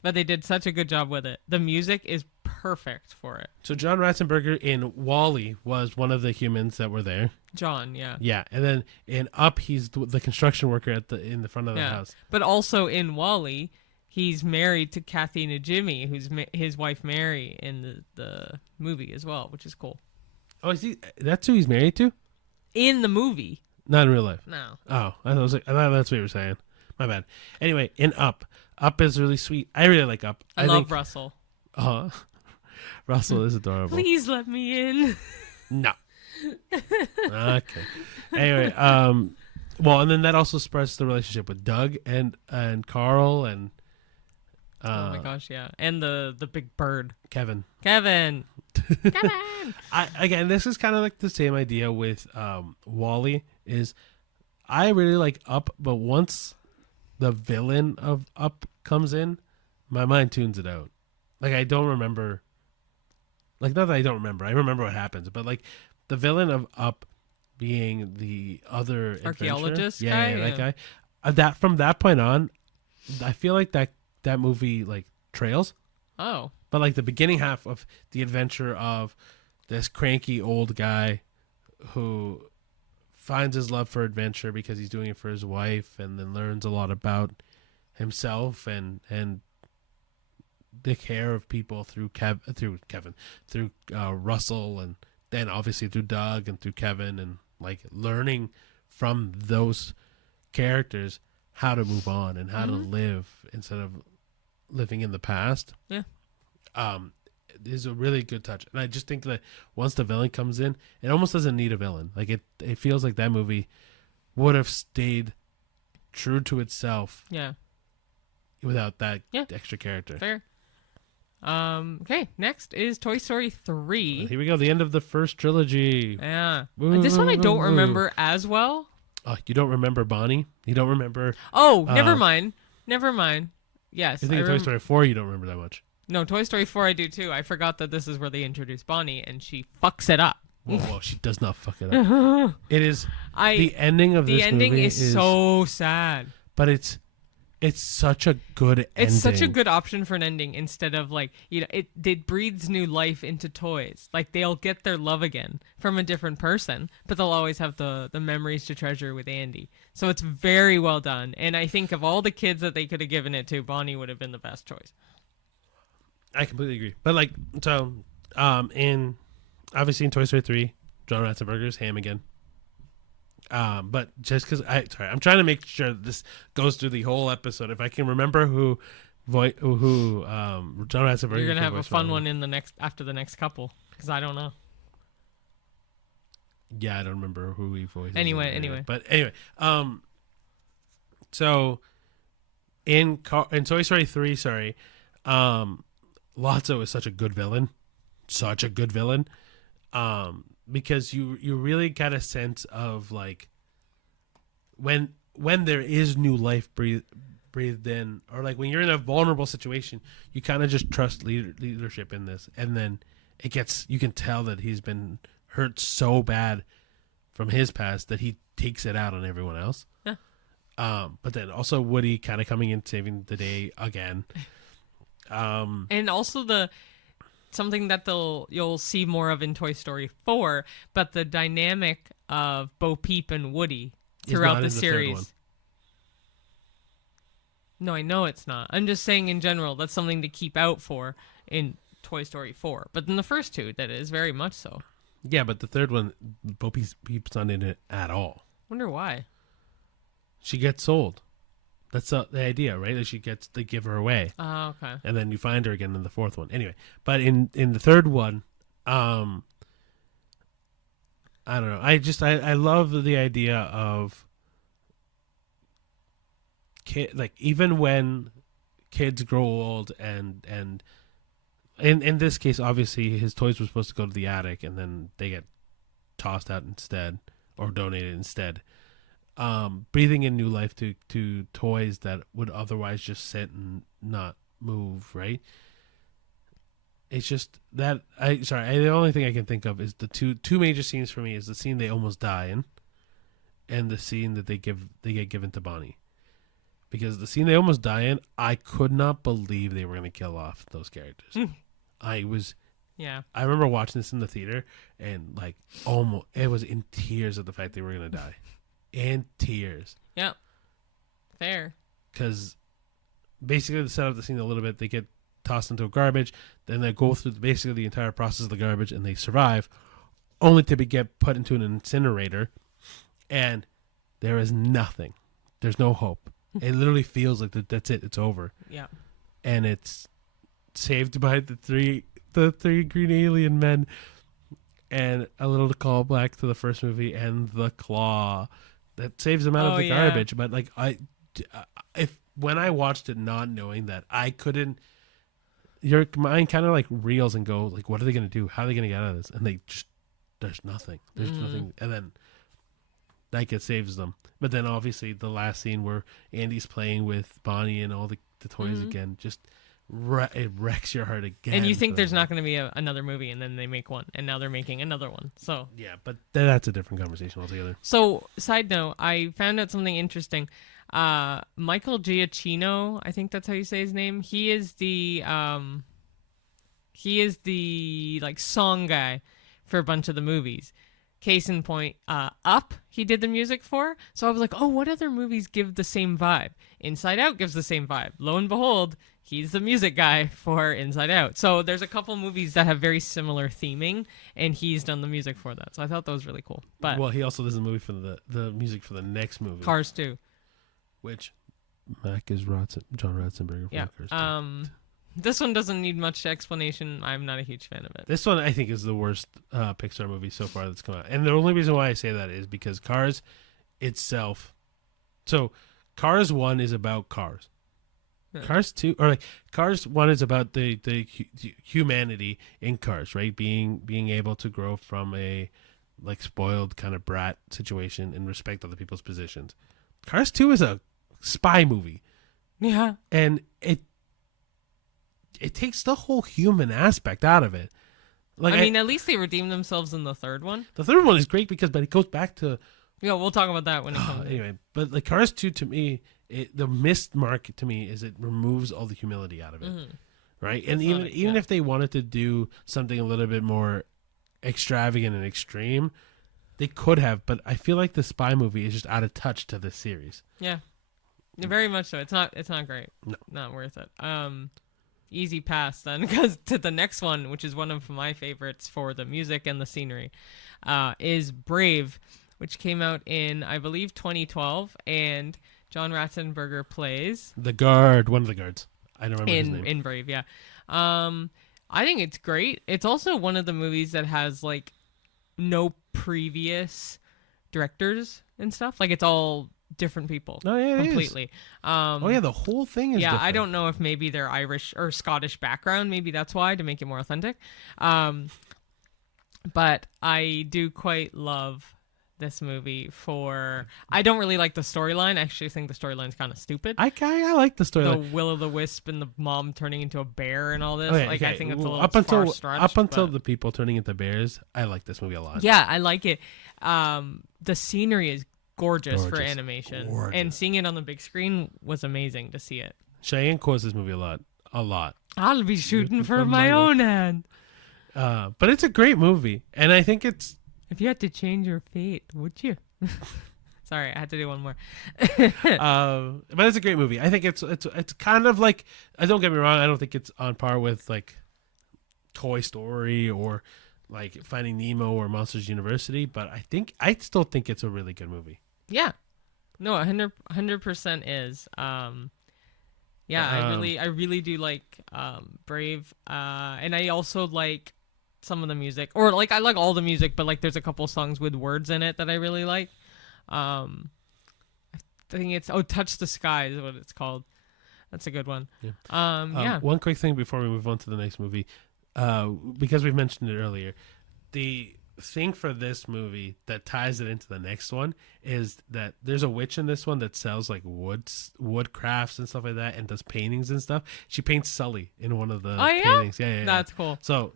But they did such a good job with it. The music is perfect for it. So John Ratzenberger in WALL-E was one of the humans that were there. John, yeah. Yeah, and then in Up, he's the construction worker in the front of the house. But also in WALL-E, he's married to Kathy Najimy, who's his wife Mary in the movie as well, which is cool. Oh, is he? That's who he's married to? In the movie. Not in real life. No. Oh, I thought that's what you were saying. My bad. Anyway, in Up is really sweet. I really like Up. I love Russell. Russell is adorable. Please let me in. No. Okay. Anyway, Well, and then that also spreads the relationship with Doug and Carl and Oh my gosh, yeah. And the big bird. Kevin. Kevin. Kevin. Again, this is kind of like the same idea with Wally. Is I really like Up, but once the villain of Up comes in, my mind tunes it out. Like I don't remember. Like not that I don't remember. I remember what happens, but like the villain of Up being the other Archaeologist adventurer. guy? That guy. That from that point on, I feel like that movie like trails. Oh. But like the beginning half of the adventure of this cranky old guy who finds his love for adventure because he's doing it for his wife, and then learns a lot about himself and the care of people through Kevin, through Russell, and then obviously through Doug and through Kevin, and like learning from those characters how to move on and how to live instead of living in the past. Yeah. Is a really good touch. And I just think that once the villain comes in, it almost doesn't need a villain. Like it feels like that movie would have stayed true to itself. Yeah. Without that extra character. Fair. Okay, next is Toy Story 3. Well, here we go, the end of the first trilogy. Yeah. Woo, This one I don't woo. remember as well. Oh, you don't remember Bonnie? You don't remember? Oh, never mind. Never mind. Yes. You think of Toy Story 4, you don't remember that much. No, Toy Story 4 I do too. I forgot that this is where they introduce Bonnie and she fucks it up. Whoa, she does not fuck it up. It is the ending of this movie. The ending is so sad. But it's such a good ending. It's such a good option for an ending instead of like, it breathes new life into toys. Like they'll get their love again from a different person, but they'll always have the memories to treasure with Andy. So it's very well done. And I think of all the kids that they could have given it to, Bonnie would have been the best choice. I completely agree. But like, so, obviously in Toy Story 3, John Ratzenberger's Ham again. But just because I'm trying to make sure this goes through the whole episode. If I can remember who John Ratzenberger. You're gonna have a fun one after the next couple because I don't know. Yeah, I don't remember who he voiced. Anyway. But anyway, so in Toy Story 3, Lotso is such a good villain, because you really got a sense of like when there is new life breathed in, or like when you're in a vulnerable situation, you kind of just trust leadership in this, and then you can tell that he's been hurt so bad from his past that he takes it out on everyone else. Yeah. But then also Woody kind of coming in saving the day again. And also something that you'll see more of in Toy Story 4, but the dynamic of Bo Peep and Woody throughout the series. No, I know it's not. I'm just saying in general, that's something to keep out for in Toy Story 4. But in the first two, that is very much so. Yeah, but the third one, Bo Peep's not in it at all. Wonder why. She gets sold. That's the idea, right? That they give her away. Oh, okay. And then you find her again in the fourth one. Anyway, but in the third one, I don't know. I love the idea of like even when kids grow old and in this case, obviously his toys were supposed to go to the attic and then they get tossed out instead or donated instead. Breathing in new life to toys that would otherwise just sit and not move, right? It's just that the only thing I can think of is the two major scenes for me is the scene they almost die in, and the scene that they get given to Bonnie. Because the scene they almost die in, I could not believe they were going to kill off those characters. I remember watching this in the theater and like almost it was in tears at the fact they were going to die. In tears. Yep. Fair. Because basically to set up the scene a little bit, they get tossed into a garbage, then they go through basically the entire process of the garbage and they survive, only to get put into an incinerator, and there is nothing. There's no hope. It literally feels like that's it. It's over. Yeah. And it's saved by the three green alien men, and a little callback to the first movie and the claw that saves them out Oh, of the yeah. garbage. But like if when I watched it, not knowing that, I couldn't. Your mind kind of like reels and go like, what are they gonna do? How are they gonna get out of this? And they just there's nothing. There's nothing, and then like it saves them. But then obviously the last scene where Andy's playing with Bonnie and all the toys again, just it wrecks your heart again. And you think there's not going to be another movie, and then they make one, and now they're making another one. So yeah, but that's a different conversation altogether. So, side note, I found out something interesting. Michael Giacchino, I think that's how you say his name. He is the like song guy for a bunch of the movies. Case in point, Up, he did the music for. So I was like, oh, what other movies give the same vibe? Inside Out gives the same vibe. Lo and behold, he's the music guy for Inside Out. So there's a couple movies that have very similar theming, and he's done the music for that. So I thought that was really cool. But well, he also does the movie for the music for the next movie, Cars 2. which Mac is John Ratzenberger. Yeah. Cars 2. This one doesn't need much explanation. I'm not a huge fan of it. This one I think is the worst Pixar movie so far that's come out, and the only reason why I say that is because Cars itself. So Cars 1 is about cars. Yeah. Cars 2 or like Cars 1 is about the humanity in cars, right? Being able to grow from a like spoiled kind of brat situation and respect other people's positions. Cars 2 is a spy movie. Yeah. And it takes the whole human aspect out of it. Like I mean, at least they redeemed themselves in the third one. the third one is great but it goes back to Yeah, we'll talk about that when it comes. anyway. But like Cars 2 to me, the missed mark to me is it removes all the humility out of it, right? And even if they wanted to do something a little bit more extravagant and extreme, they could have. But I feel like the spy movie is just out of touch to this series. Yeah, very much so. It's not great. No. Not worth it. Easy pass then, because to the next one, which is one of my favorites for the music and the scenery, is Brave, which came out in, I believe, 2012, and John Ratzenberger plays One of the guards. I don't remember his name. in Brave. Yeah, I think it's great. It's also one of the movies that has like no previous directors and stuff. Like it's all different people. Oh yeah, completely. The whole thing is. Yeah, different. I don't know if maybe they're Irish or Scottish background. Maybe that's why, to make it more authentic. But I do quite love this movie for. I don't really like the storyline. I actually think the storyline's kind of stupid. I like the The storyline. Will-o'-the-wisp and the mom turning into a bear and all this. Okay, I think it's a little up until far-stretched, up until but- the people turning into bears. I like this movie a lot. Yeah, I like it. The scenery is gorgeous for Gorgeous. animation, Gorgeous. and seeing it on the big screen was amazing to see it. Cheyenne quotes this movie a lot. I'll be shooting for from my my own hand. But it's a great movie, and I think it's. If you had to change your fate, would you? Sorry, I had to do one more. But it's a great movie. I think it's kind of like. Don't get me wrong. I don't think it's on par with like Toy Story or like Finding Nemo or Monsters University, but I still think it's a really good movie. Yeah, no, 100% is. Yeah, I really do like Brave, and I also like some of the music, or like I like all the music, but like there's a couple songs with words in it that I really like. I think it's Touch the Sky is what it's called. That's a good one. Yeah. One quick thing before we move on to the next movie, because we've mentioned it earlier, the thing for this movie that ties it into the next one is that there's a witch in this one that sells like wood crafts and stuff like that, and does paintings and stuff. She paints Sully in one of the paintings. Yeah. That's cool. So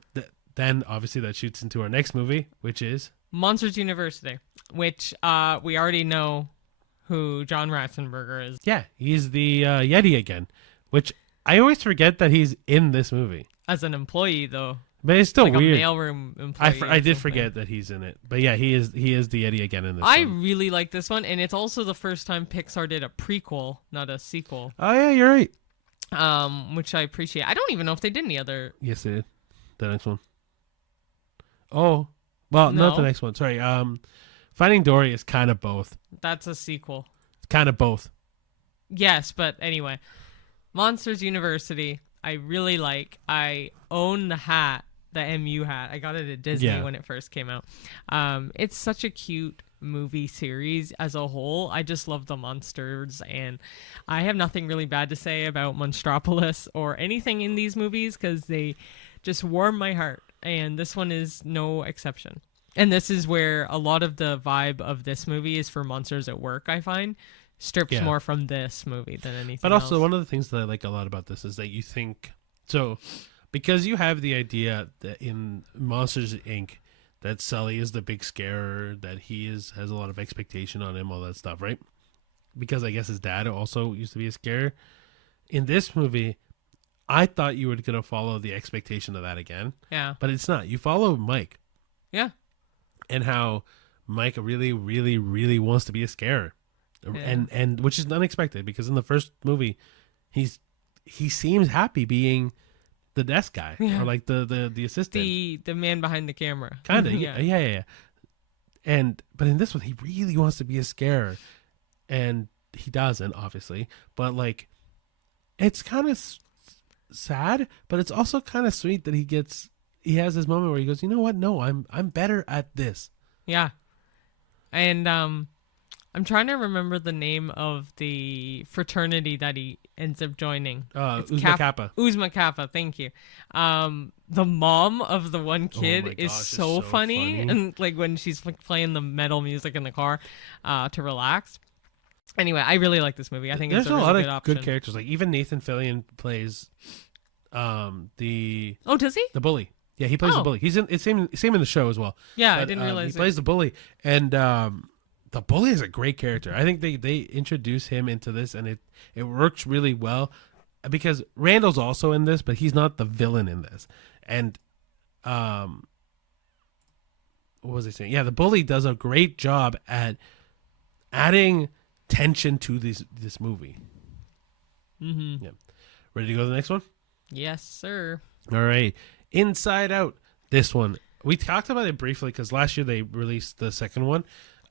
then obviously that shoots into our next movie, which is Monsters University, which we already know who John Ratzenberger is. Yeah, he's the Yeti again, which I always forget that he's in this movie. As an employee, though. But it's still like weird. A mailroom employee. I did forget that he's in it. But yeah, he is the Yeti again in this I one. really like this one, and it's also the first time Pixar did a prequel, not a sequel. Oh yeah, you're right. Which I appreciate. I don't even know if they did any other. Yes, they did. The next one. Oh, well, No. not the next one. Sorry. Finding Dory is kind of both. That's a sequel. It's kind of both. Yes, but anyway. Monsters University, I really like. I own the hat, the MU hat. I got it at Disney Yeah. when it first came out. It's such a cute movie series as a whole. I just love the monsters, and I have nothing really bad to say about Monstropolis or anything in these movies because they just warm my heart, and this one is no exception. And this is where a lot of the vibe of this movie is for Monsters at Work, I find. Strips more from this movie than anything But also, else. one of the things that I like a lot about this is that you think... So, because you have the idea that in Monsters, Inc., that Sully is the big scarer, that he has a lot of expectation on him, all that stuff, right? Because I guess his dad also used to be a scarer. In this movie, I thought you were going to follow the expectation of that again. Yeah. But it's not. You follow Mike. Yeah. And how Mike really, really, really wants to be a scarer. Yeah. And which is unexpected because in the first movie, he seems happy being the desk guy or like the assistant, the man behind the camera, kind of. yeah. But in this one, he really wants to be a scarer, and he doesn't, obviously. But like, it's kind of sad, but it's also kind of sweet that he has this moment where he goes, you know what? No, I'm better at this. Yeah. And I'm trying to remember the name of the fraternity that he ends up joining. Uzma Kappa. Uzma Kappa, thank you. The mom of the one kid is so funny. And like when she's like playing the metal music in the car to relax. Anyway, I really like this movie. I think there's it's a really lot good of option. good characters. Like even Nathan Fillion plays the... Oh, does he? The bully. Yeah, he plays the bully. He's in it's same in the show as well. Yeah, but, I didn't realize he plays the bully, and the bully is a great character. I think they introduce him into this, and it works really well because Randall's also in this, but he's not the villain in this. And what was I saying? Yeah, the bully does a great job at adding tension to this movie. Mm-hmm. Yeah, ready to go to the next one? Yes, sir. All right. Inside Out. This one. We talked about it briefly because last year they released the second one.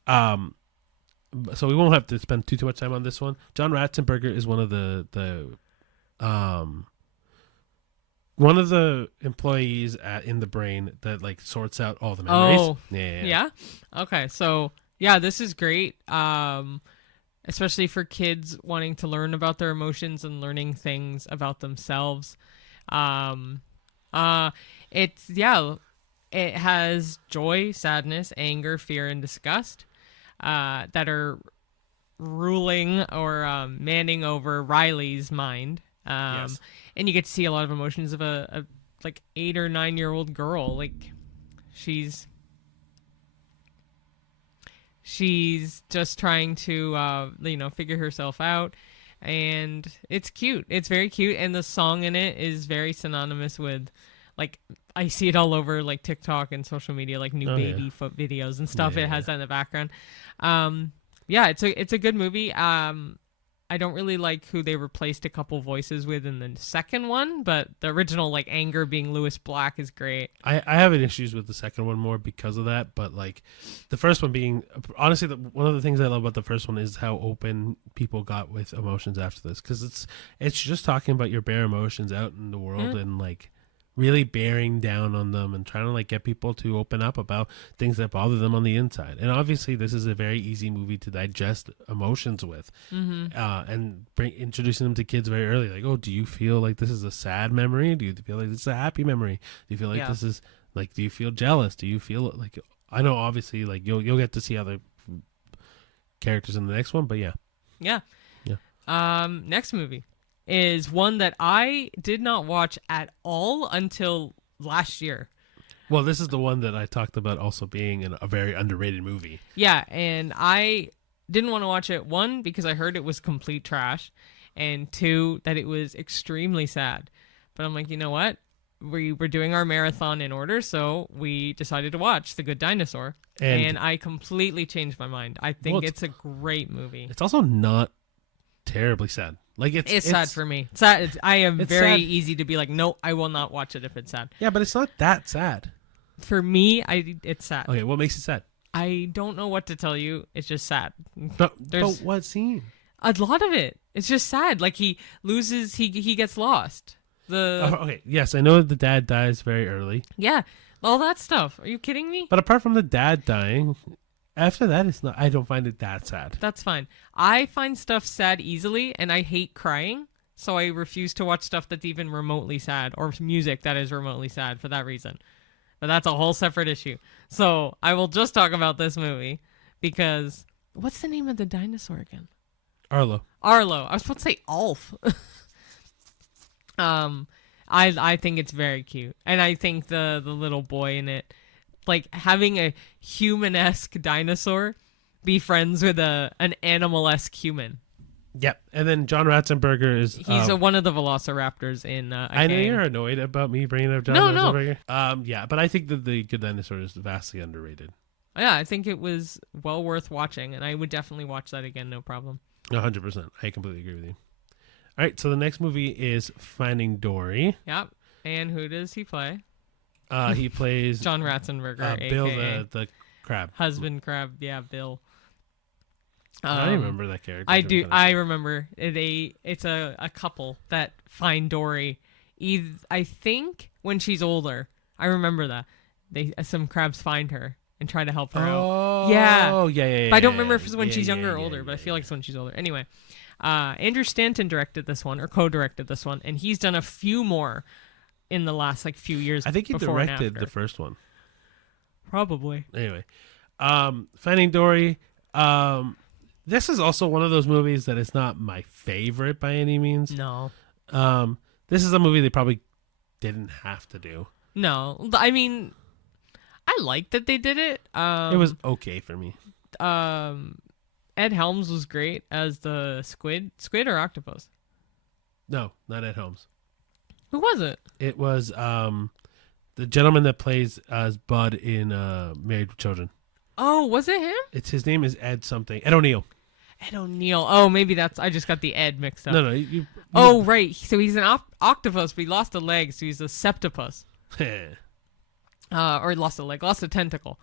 So we won't have to spend too much time on this one. John Ratzenberger is one of the employees in the brain that like sorts out all the memories. Oh. Yeah? Okay. So, yeah, this is great. Especially for kids wanting to learn about their emotions and learning things about themselves. It has joy, sadness, anger, fear, and disgust that are ruling or manning over Riley's mind. Yes. And you get to see a lot of emotions of a like 8 or 9 year old girl. Like she's just trying to figure herself out. And it's cute. It's very cute. And the song in it is very synonymous with, like, I see it all over, like, TikTok and social media, like, new baby foot videos and stuff. It has that in the background. It's a good movie. I don't really like who they replaced a couple voices with in the second one, but the original, like, Anger being Lewis Black is great. I have issues with the second one more because of that, but like the first one being honestly one of the things I love about the first one is how open people got with emotions after this, because it's just talking about your bare emotions out in the world and like really bearing down on them and trying to like get people to open up about things that bother them on the inside. And obviously this is a very easy movie to digest emotions with, and introducing them to kids very early. Like, oh, do you feel like this is a sad memory? Do you feel like this is a happy memory? Do you feel like this is like, do you feel jealous? Do you feel like, I know obviously like you'll get to see other characters in the next one, but yeah. Next movie is one that I did not watch at all until last year. Well, this is the one that I talked about also being a very underrated movie. Yeah, and I didn't want to watch it, one, because I heard it was complete trash, and two, that it was extremely sad. But I'm like, you know what? We were doing our marathon in order, so we decided to watch The Good Dinosaur. And I completely changed my mind. I think it's a great movie. It's also not terribly sad. Like it's sad for me. Sad. I am very sad. easy to be like, no, I will not watch it if it's sad. Yeah, but it's not that sad. For me, it's sad. Okay, what makes it sad? I don't know what to tell you. It's just sad. But what scene? A lot of it. It's just sad. Like he loses. He gets lost. Okay, yes, I know the dad dies very early. Yeah, all that stuff. Are you kidding me? But apart from the dad dying, After that, it's not. I don't find it that sad. That's fine. I find stuff sad easily, and I hate crying, so I refuse to watch stuff that's even remotely sad, or music that is remotely sad for that reason. But that's a whole separate issue. So I will just talk about this movie because what's the name of the dinosaur again? Arlo. Arlo. I was supposed to say Alf. I think it's very cute, and I think the little boy in it, like having a human-esque dinosaur be friends with an animal-esque human. Yep. And then John Ratzenberger is... He's one of the velociraptors in I know you're annoyed about me bringing up John Ratzenberger. No. Yeah, but I think that The Good Dinosaur is vastly underrated. Yeah, I think it was well worth watching, and I would definitely watch that again, no problem. 100%. I completely agree with you. All right, so the next movie is Finding Dory. Yep. And who does he play? He plays... John Ratzenberger, Bill a.k.a. the crab. Husband crab, yeah, Bill. I remember that character. I do. I remember it. It's a couple that find Dory. I think when she's older. I remember that some crabs find her and try to help her out. Yeah. Oh yeah. But I don't remember if it's when she's younger or older. But I feel like it's when she's older. Anyway, Andrew Stanton directed this one or co-directed this one, and he's done a few more in the last few years. I think he directed the first one. Probably. Anyway, Finding Dory. This is also one of those movies that is not my favorite by any means. No. This is a movie they probably didn't have to do. No. I mean, I like that they did it. It was okay for me. Ed Helms was great as the squid. Squid or octopus? No, not Ed Helms. Who was it? It was the gentleman that plays as Bud in Married with Children. Oh, was it him? His name is Ed something. Ed O'Neill. Ed O'Neill. Oh, maybe I just got the Ed mixed up. No. You right. So he's an octopus, but he lost a leg, so he's a septopus. Or lost a leg, lost a tentacle.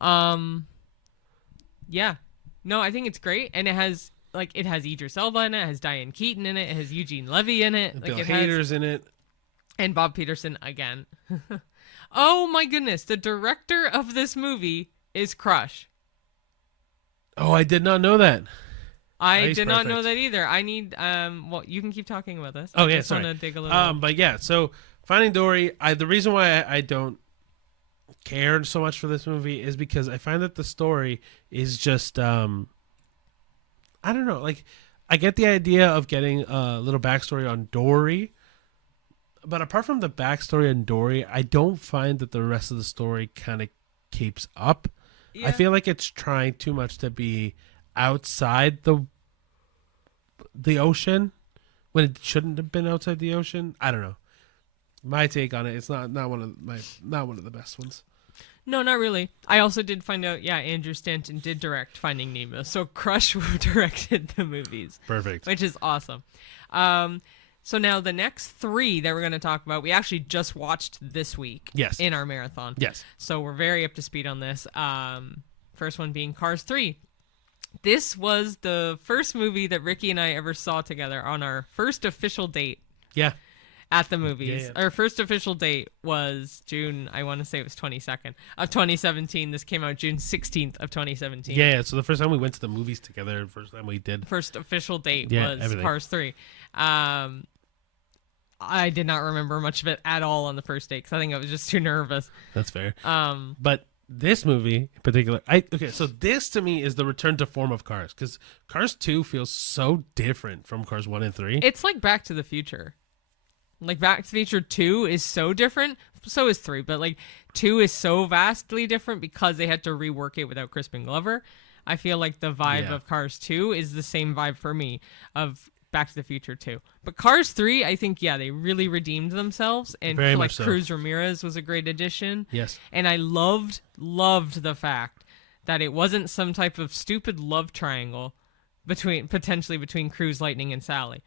Yeah. No, I think it's great, and it has Idris Elba in it, it has Diane Keaton in it, it has Eugene Levy in it. Bill Hader's in it. And Bob Peterson again. Oh my goodness, the director of this movie is Crush. Oh, I did not know that. I did not know that either. I need well, you can keep talking about this. Oh yeah, I just sorry. want to dig a little. But yeah, so Finding Dory, the reason why I don't care so much for this movie is because I find that the story is just I don't know, I get the idea of getting a little backstory on Dory, but apart from the backstory on Dory, I don't find that the rest of the story kind of keeps up. Yeah. I feel like it's trying too much to be outside the ocean when it shouldn't have been outside the ocean. I don't know. My take on it, it's not one of the best ones. No, not really. I also did find out, Andrew Stanton did direct Finding Nemo, so Crush directed the movies. Perfect. Which is awesome. So now the next three that we're going to talk about, we actually just watched this week. Yes. In our marathon. Yes. So we're very up to speed on this. First one being Cars 3. This was the first movie that Ricky and I ever saw together on our first official date. Yeah. At the movies. Yeah. Our first official date was June, I want to say it was 22nd of 2017. This came out June 16th of 2017. Yeah, so the first time we went to the movies together, first time we did. First official date was everything. Cars 3. I did not remember much of it at all on the first date because I think I was just too nervous. That's fair. But this movie in particular, so this to me is the return to form of Cars, because Cars 2 feels so different from Cars 1 and 3. It's like Back to the Future. Like Back to the Future 2 is so different, so is 3, but 2 is so vastly different because they had to rework it without Crispin Glover. I feel like the vibe of Cars 2 is the same vibe for me of Back to the Future 2. But Cars 3, I think, they really redeemed themselves, and very much so. Cruz Ramirez was a great addition. Yes. And I loved the fact that it wasn't some type of stupid love triangle potentially between Cruz, Lightning, and Sally.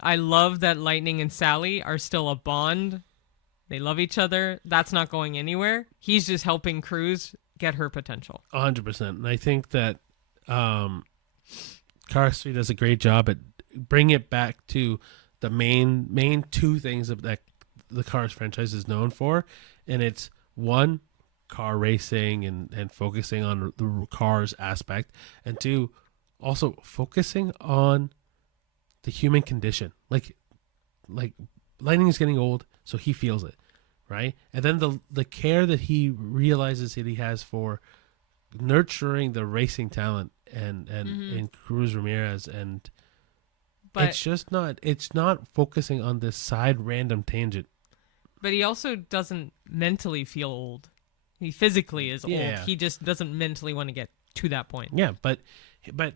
I love that Lightning and Sally are still a bond. They love each other. That's not going anywhere. He's just helping Cruz get her potential. 100%. And I think that Cars 3 does a great job at bringing it back to the main two things that the Cars franchise is known for. And it's, one, car racing and focusing on the cars aspect, and two, also focusing on the human condition. Like Lightning is getting old, so he feels it, right? And then the care that he realizes that he has for nurturing the racing talent and Cruz Ramirez, and But it's not focusing on this side random tangent. but he also doesn't mentally feel old. He physically is Yeah. old. He just doesn't mentally want to get to that point. Yeah, but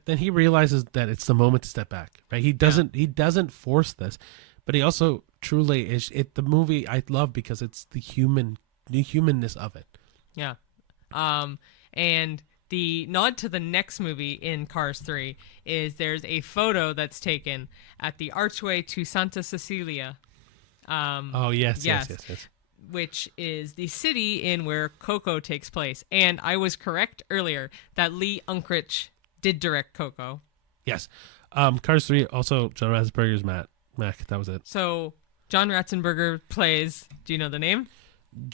then he realizes that it's the moment to step back, right? He doesn't force this, but he also truly is it. The movie I love because it's the humanness of it. Yeah. And the nod to the next movie in Cars 3 is there's a photo that's taken at the archway to Santa Cecilia. Oh yes, yes, yes. yes, yes. Which is the city in where Coco takes place. And I was correct earlier that Lee Unkrich did direct Coco. Yes. Cars 3 also John Ratzenberger's Mac. That was it. So John Ratzenberger plays, do you know the name?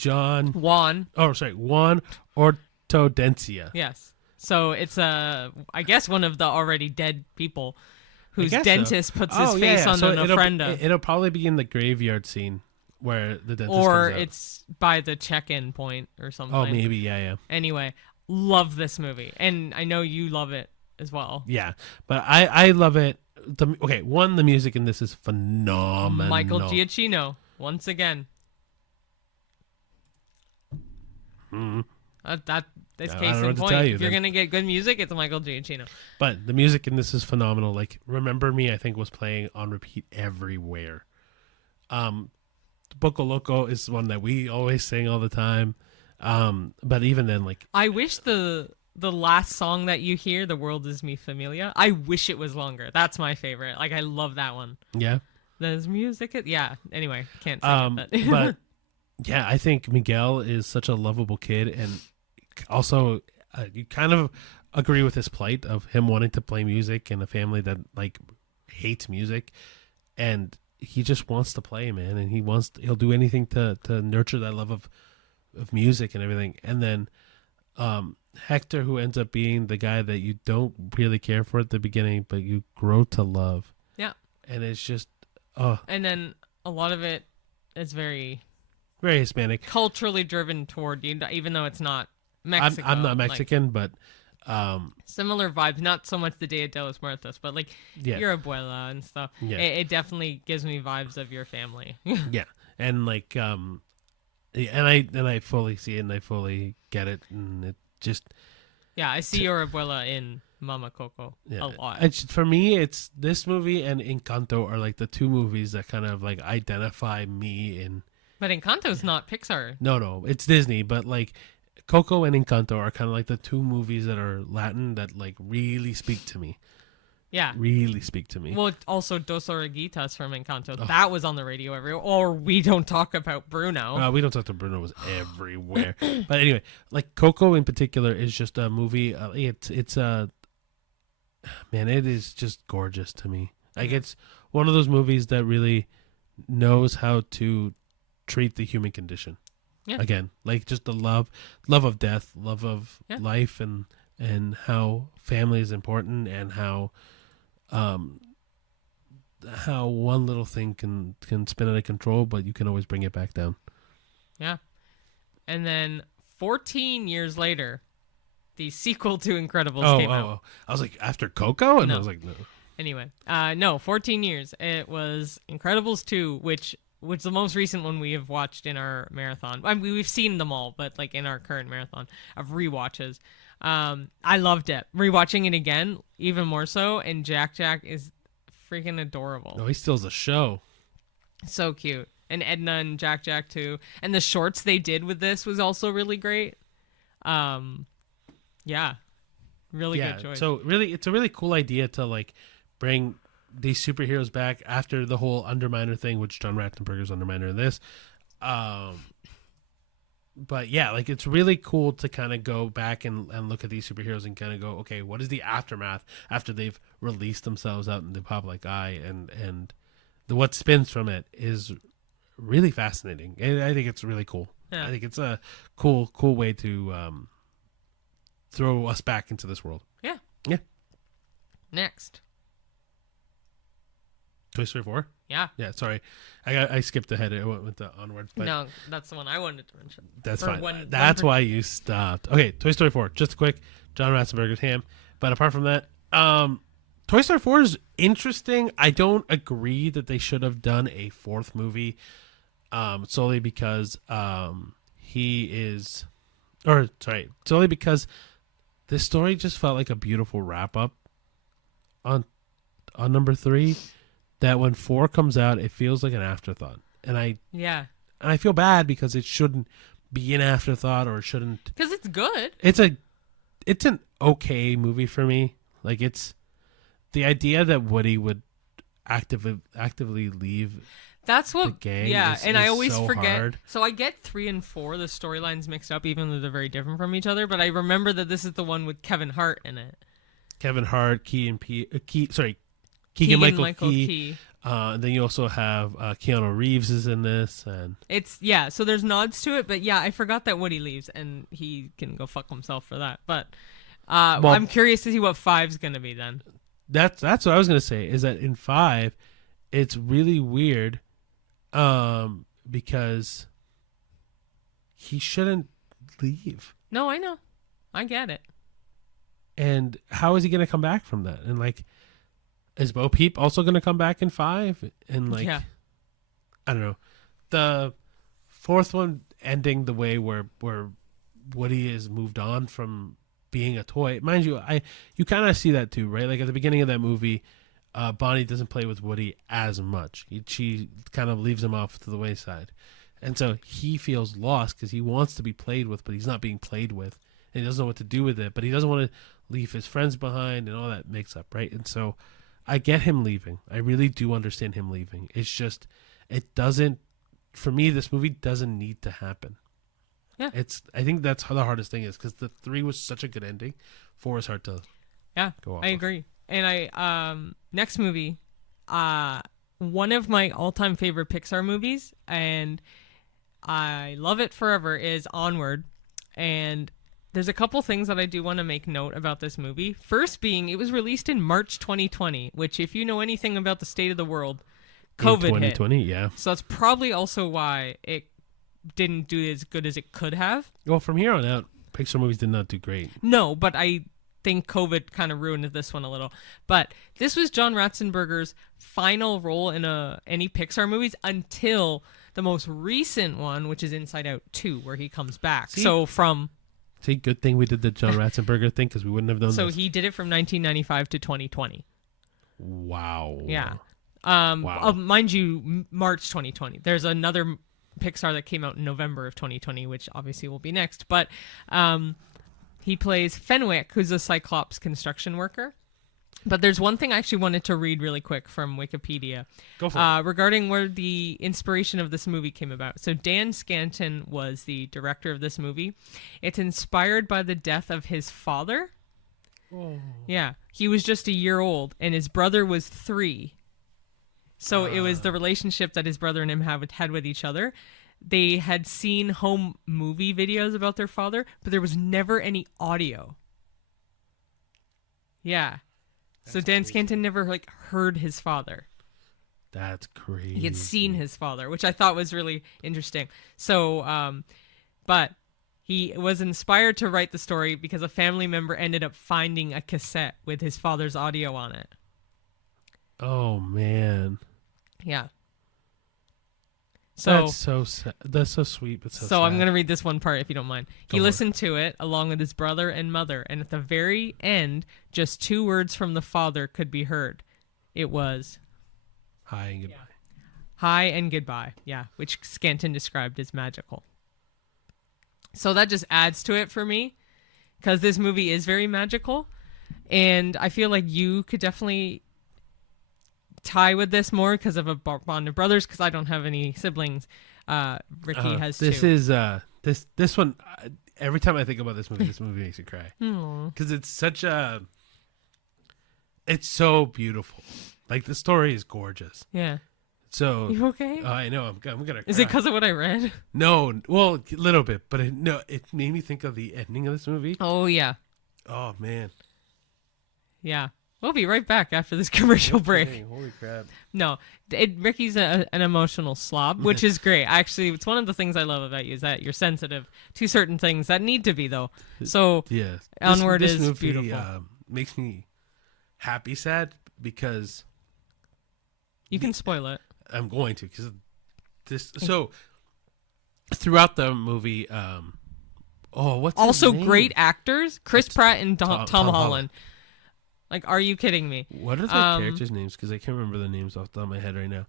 Juan Ortodencia. Yes. So it's I guess one of the already dead people whose guess so. dentist puts his face on So an ofrenda. It'll probably be in the graveyard scene where the dentist Or comes out. it's by the check-in point or something. Oh, maybe, yeah. Anyway, love this movie. And I know you love it as well. Yeah, but I love it. The music in this is phenomenal. Michael Giacchino, once again. That's case I don't know in what to point. tell you, If you're then. going to get good music, it's Michael Giacchino. But the music in this is phenomenal. Like, Remember Me, I think, was playing on repeat everywhere. Poco Loco is one that we always sing all the time. But even then, like... I wish the last song that you hear, The World Is Mi Familia, I wish it was longer. That's my favorite. Like, I love that one. Yeah. There's music. Yeah. Anyway, can't sing it. But yeah, I think Miguel is such a lovable kid, and also you kind of agree with his plight of him wanting to play music in a family that like hates music, and he just wants to play, man, and he'll do anything to nurture that love of music and everything. And then Hector, who ends up being the guy that you don't really care for at the beginning, but you grow to love. Yeah. And it's just and then a lot of it is very Hispanic, culturally driven toward you, even though it's not Mexico. I'm not Mexican, but similar vibes. Not so much the Dia de los Muertos, but like your abuela and stuff. Yeah. It definitely gives me vibes of your family. Yeah, and like and I fully see it and I fully get it, and it just I see your abuela in Mama Coco a lot. For me, it's this movie and Encanto are like the two movies that kind of like identify me in. But Encanto's not Pixar. No, it's Disney, but like Coco and Encanto are kind of like the two movies that are Latin that like really speak to me. Yeah. Really speak to me. Well, also Dos Oruguitas from Encanto. That was on the radio everywhere. Or We Don't Talk About Bruno. We Don't Talk to Bruno was everywhere. But anyway, like Coco in particular is just a movie. It's a man. It is just gorgeous to me. Like it's one of those movies that really knows how to treat the human condition. Yeah. Again, like just the love of death, love of life, and how family is important, and how one little thing can spin out of control, but you can always bring it back down. Yeah. And then 14 years later, the sequel to Incredibles came out. I was like, after Coco? And No. I was like, no. Anyway, no, 14 years. It was Incredibles 2, which the most recent one we have watched in our marathon. I mean, we've seen them all, but like in our current marathon of rewatches. I loved it. Rewatching it again, even more so, and Jack is freaking adorable. No, he steals the show. So cute. And Edna and Jack too. And the shorts they did with this was also really great. Yeah. Really good choice. So really, it's a really cool idea to like bring these superheroes back after the whole Underminer thing, which John Ratzenberger's Underminer in this. But yeah, like it's really cool to kind of go back and look at these superheroes and kind of go, okay, what is the aftermath after they've released themselves out in the public eye, and what spins from it is really fascinating. And I think it's really cool. Yeah. I think it's a cool way to throw us back into this world. Yeah. Yeah. Next. Toy Story 4? Yeah. Yeah, sorry. I skipped ahead. I went with the onwards. But No, that's the one I wanted to mention. that's Or fine. That's why you stopped. Okay, Toy Story 4. Just a quick John Ratzenberger's ham. But apart from that, Toy Story 4 is interesting. I don't agree that they should have done a fourth movie solely because solely because this story just felt like a beautiful wrap up on number 3. That when 4 comes out, it feels like an afterthought, and I feel bad because it shouldn't be an afterthought, or it shouldn't. Because it's good. It's an okay movie for me. Like, it's the idea that Woody would actively leave. That's what. The gang and I always so forget. hard. So I get 3 and 4, the storylines mixed up, even though they're very different from each other. But I remember that this is the one with Kevin Hart in it. Kevin Hart, Keegan-Michael Key. Then you also have Keanu Reeves is in this, and so there's nods to it, but I forgot that Woody leaves and he can go fuck himself for that. But I'm curious to see what 5's gonna be then. That's what I was gonna say, is that in 5, it's really weird, because he shouldn't leave. No, I know, I get it. And how is he gonna come back from that? And like, is Bo Peep also going to come back in 5? And like, I don't know. The 4th one ending the way where Woody has moved on from being a toy. Mind you, you kind of see that too, right? Like at the beginning of that movie, Bonnie doesn't play with Woody as much. She kind of leaves him off to the wayside. And so he feels lost because he wants to be played with, but he's not being played with. And he doesn't know what to do with it, but he doesn't want to leave his friends behind and all that mix up, right? And so I get him leaving. I really do understand him leaving. It's just, it doesn't, for me, this movie doesn't need to happen. Yeah. I think that's how the hardest thing is, because the 3 was such a good ending. 4 is hard to go off I agree. And next movie, one of my all-time favorite Pixar movies, and I love it forever, is Onward. And there's a couple things that I do want to make note about this movie. First being, it was released in March 2020, which, if you know anything about the state of the world, COVID 2020, hit. yeah. So that's probably also why it didn't do as good as it could have. Well, from here on out, Pixar movies did not do great. No, but I think COVID kind of ruined this one a little. But this was John Ratzenberger's final role in any Pixar movies until the most recent one, which is Inside Out 2, where he comes back. See, good thing we did the John Ratzenberger thing, because we wouldn't have done this. So he did it from 1995 to 2020. Wow. Yeah. Wow. Mind you, March 2020. There's another Pixar that came out in November of 2020, which obviously will be next. But he plays Fenwick, who's a Cyclops construction worker. But there's one thing I actually wanted to read really quick from Wikipedia. Go for it. Regarding where the inspiration of this movie came about. So Dan Scanton was the director of this movie. It's inspired by the death of his father. Oh. Yeah. He was just a year old, and his brother was 3. So it was the relationship that his brother and him had with each other. They had seen home movie videos about their father, but there was never any audio. Yeah. So Dan Scanton never heard his father. That's crazy. He had seen his father, which I thought was really interesting. So, but he was inspired to write the story because a family member ended up finding a cassette with his father's audio on it. Oh, man. Yeah. So that's so sad. That's so sweet, but so sad. I'm going to read this one part if you don't mind. He listened to it along with his brother and mother, and at the very end, just 2 words from the father could be heard. It was hi and goodbye. Hi and goodbye. Yeah, which Scanton described as magical. So that just adds to it for me, because this movie is very magical, and I feel like you could definitely tie with this more because of a bond of brothers, because I don't have any siblings. Ricky has this 2. Is this one, every time I think about this movie makes me cry, because it's so beautiful. Like, the story is gorgeous. Yeah. So You okay? I know I'm gonna. Cry. Is it because of what I read? No, well, a little bit, but it made me think of the ending of this movie. Oh yeah, Oh man. yeah. We'll be right back after this commercial break. Dang, holy crap. No, Ricky's an emotional slob, which is great. Actually, it's one of the things I love about you is that you're sensitive to certain things that need to be, though. So, yes. Onward this is movie, beautiful. Makes me happy, sad, because You can spoil it. I'm going to, because this. So, throughout the movie, what's his Also, name? great actors: Chris Pratt and Tom Holland. Holland. Like, are you kidding me? What are the characters' names? Because I can't remember the names off the top of my head right now.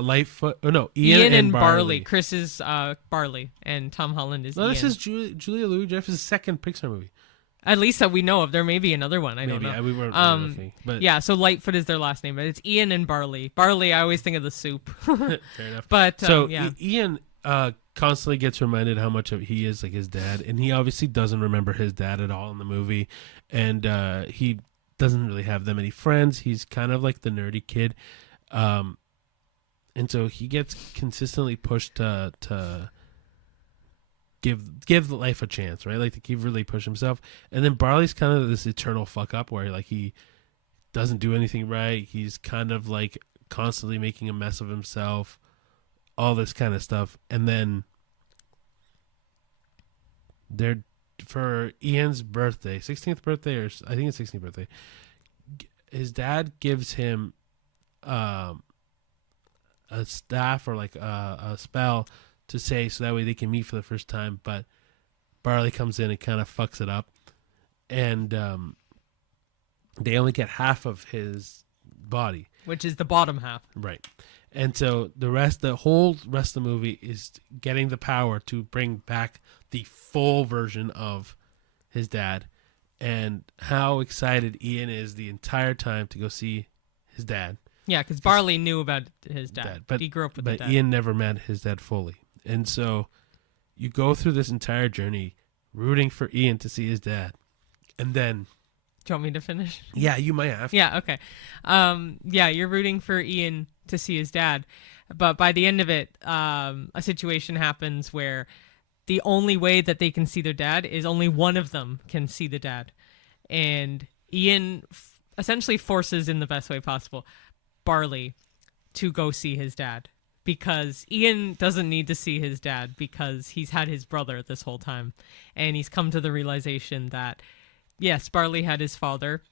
Lightfoot. Oh no, Ian and Barley. Chris is Barley, and Tom Holland is No, Ian. this is Julia Louis-Dreyfus' second Pixar movie. At least that we know of. There may be another one. I don't know. We weren't really looking, but yeah. So Lightfoot is their last name, but it's Ian and Barley. Barley, I always think of the soup. fair enough. But So yeah. Ian constantly gets reminded how much of he is like his dad, and he obviously doesn't remember his dad at all in the movie, and he doesn't really have that many friends. He's kind of like the nerdy kid, and so he gets consistently pushed to give life a chance, right? Like to keep really push himself. And then Barley's kind of this eternal fuck up where like he doesn't do anything right. He's kind of like constantly making a mess of himself, all this kind of stuff. And then they're for Ian's birthday, 16th birthday, or I think it's 16th birthday, his dad gives him a staff or like a spell to say so that way they can meet for the first time, but Barley comes in and kind of fucks it up, and they only get half of his body, Which is the bottom half. right? And so the whole rest of the movie is getting the power to bring back the full version of his dad, and how excited Ian is the entire time to go see his dad. Yeah, because Barley knew about his dad, but he grew up with the but dad. Ian never met his dad fully. And so you go through this entire journey rooting for Ian to see his dad. And then... Do you want me to finish? Yeah, you might have. Yeah, okay. Yeah, you're rooting for Ian to see his dad. But by the end of it, a situation happens where the only way that they can see their dad is only one of them can see the dad. And Ian essentially forces, in the best way possible, Barley to go see his dad. Because Ian doesn't need to see his dad because he's had his brother this whole time. And he's come to the realization that, yes, Barley had his father,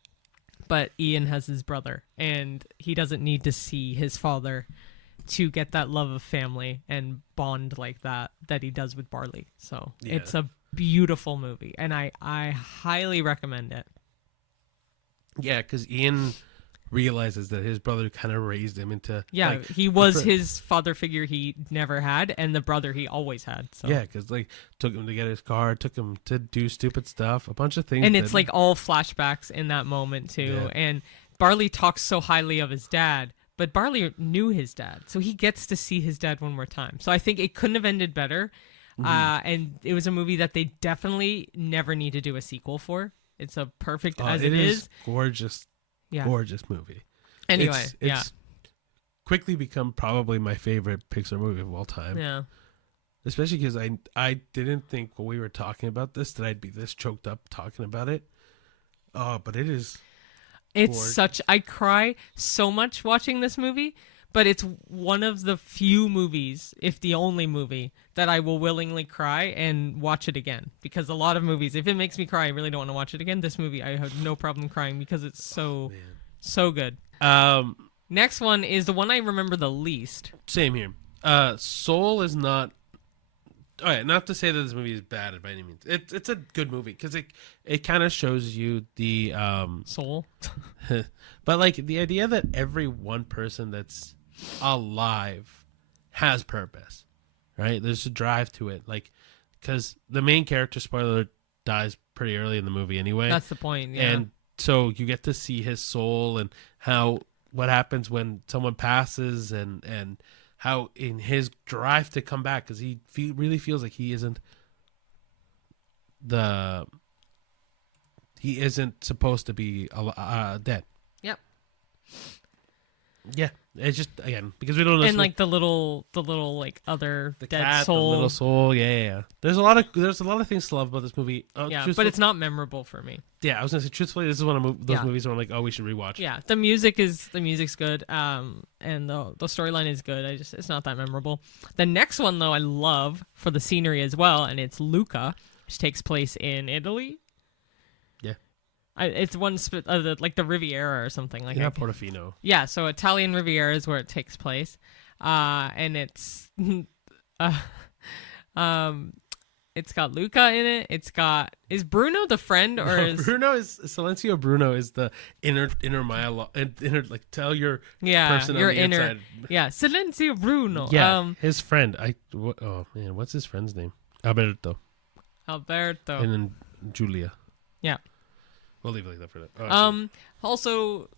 but Ian has his brother. And he doesn't need to see his father to get that love of family and bond like that he does with Barley. So It's a beautiful movie. And I highly recommend it. Yeah, because Ian realizes that his brother kind of raised him into he was his father figure he never had and the brother he always had. So because like took him to get his car, took him to do stupid stuff, a bunch of things, and it's like all flashbacks in that moment too. And Barley talks so highly of his dad, but Barley knew his dad, so he gets to see his dad one more time. So I think it couldn't have ended better. And it was a movie that they definitely never need to do a sequel for. It's a perfect as it is. Gorgeous. Yeah. Gorgeous movie. Anyway, it's quickly become probably my favorite Pixar movie of all time. Yeah. Especially because I didn't think when we were talking about this that I'd be this choked up talking about it. Oh, but it is. It's I cry so much watching this movie, but it's one of the few movies, if the only movie, that I will willingly cry and watch it again. Because a lot of movies, if it makes me cry, I really don't want to watch it again. This movie, I have no problem crying because it's so good. Next one is the one I remember the least. Same here. Soul is not... All right, not to say that this movie is bad by any means. It's a good movie because it kind of shows you the... Soul? But like the idea that every one person that's alive has purpose, right? There's a drive to it, like because the main character, spoiler, dies pretty early in the movie anyway. That's the point. Yeah. And so you get to see his soul and what happens when someone passes and how in his drive to come back, because he really feels like he isn't supposed to be dead. Yep. Yeah, It's just again because we don't know And like the little like other the dead cat, soul. the little soul. Yeah. There's a lot of things to love about this movie. But it's not memorable for me. Yeah, I was gonna say truthfully, this is one of those movies where I'm like, oh, we should rewatch. Yeah, the music's good. And the storyline is good. It's not that memorable. The next one though, I love for the scenery as well, and it's Luca, which takes place in Italy. Yeah. It's one like the Riviera or something like that. Portofino. Yeah, so Italian Riviera is where it takes place, and it's it's got Luca in it. Is Bruno the friend or is Silencio Bruno is the inner like tell your person your on the inner inside. Yeah, Silencio Bruno. Yeah, his friend. Oh man, what's his friend's name? Alberto. And then Julia. Yeah. We'll leave it like that for that. Also,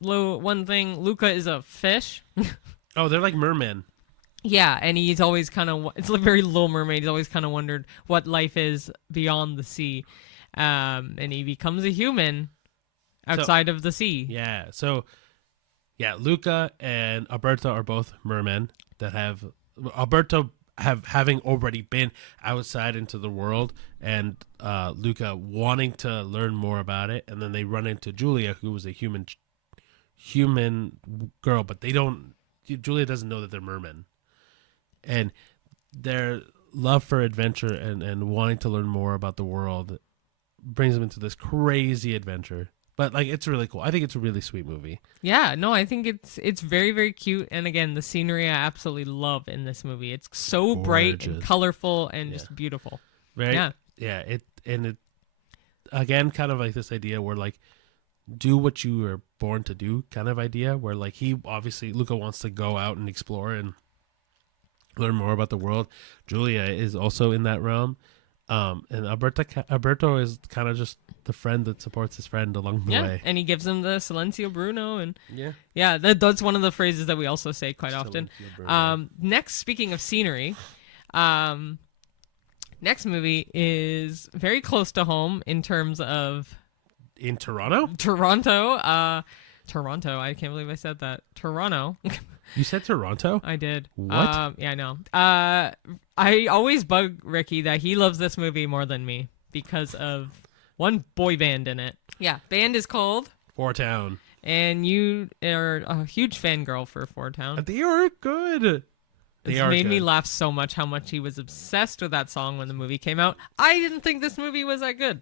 one thing, Luca is a fish. Oh, they're like mermen. Yeah, and he's always kind of, it's a very Little Mermaid. He's always kind of wondered what life is beyond the sea. And he becomes a human outside of the sea. Yeah, so, Luca and Alberto are both mermen that having already been outside into the world, and Luca wanting to learn more about it, and then they run into Julia, who was a human girl, but Julia doesn't know that they're mermen, and their love for adventure and wanting to learn more about the world brings them into this crazy adventure. But like, it's really cool. I think it's a really sweet movie. Yeah, no, I think it's very, very cute. And again, the scenery I absolutely love in this movie. It's so bright and colorful and just beautiful. It again, kind of like this idea where like, do what you were born to do kind of idea, where like Luca wants to go out and explore and learn more about the world. Julia is also in that realm. And Alberto is kind of just the friend that supports his friend along the way. And he gives him the Silencio Bruno, and that's one of the phrases that we also say quite often. Next, speaking of scenery, next movie is very close to home in terms of in Toronto. Toronto. I can't believe I said that. Toronto. You said Toronto? I did. What? Yeah, I know. I always bug Ricky that he loves this movie more than me because of one boy band in it. Yeah, band is called Four Town. And you are a huge fangirl for Four Town. They are good. It made me laugh so much how much he was obsessed with that song when the movie came out. I didn't think this movie was that good.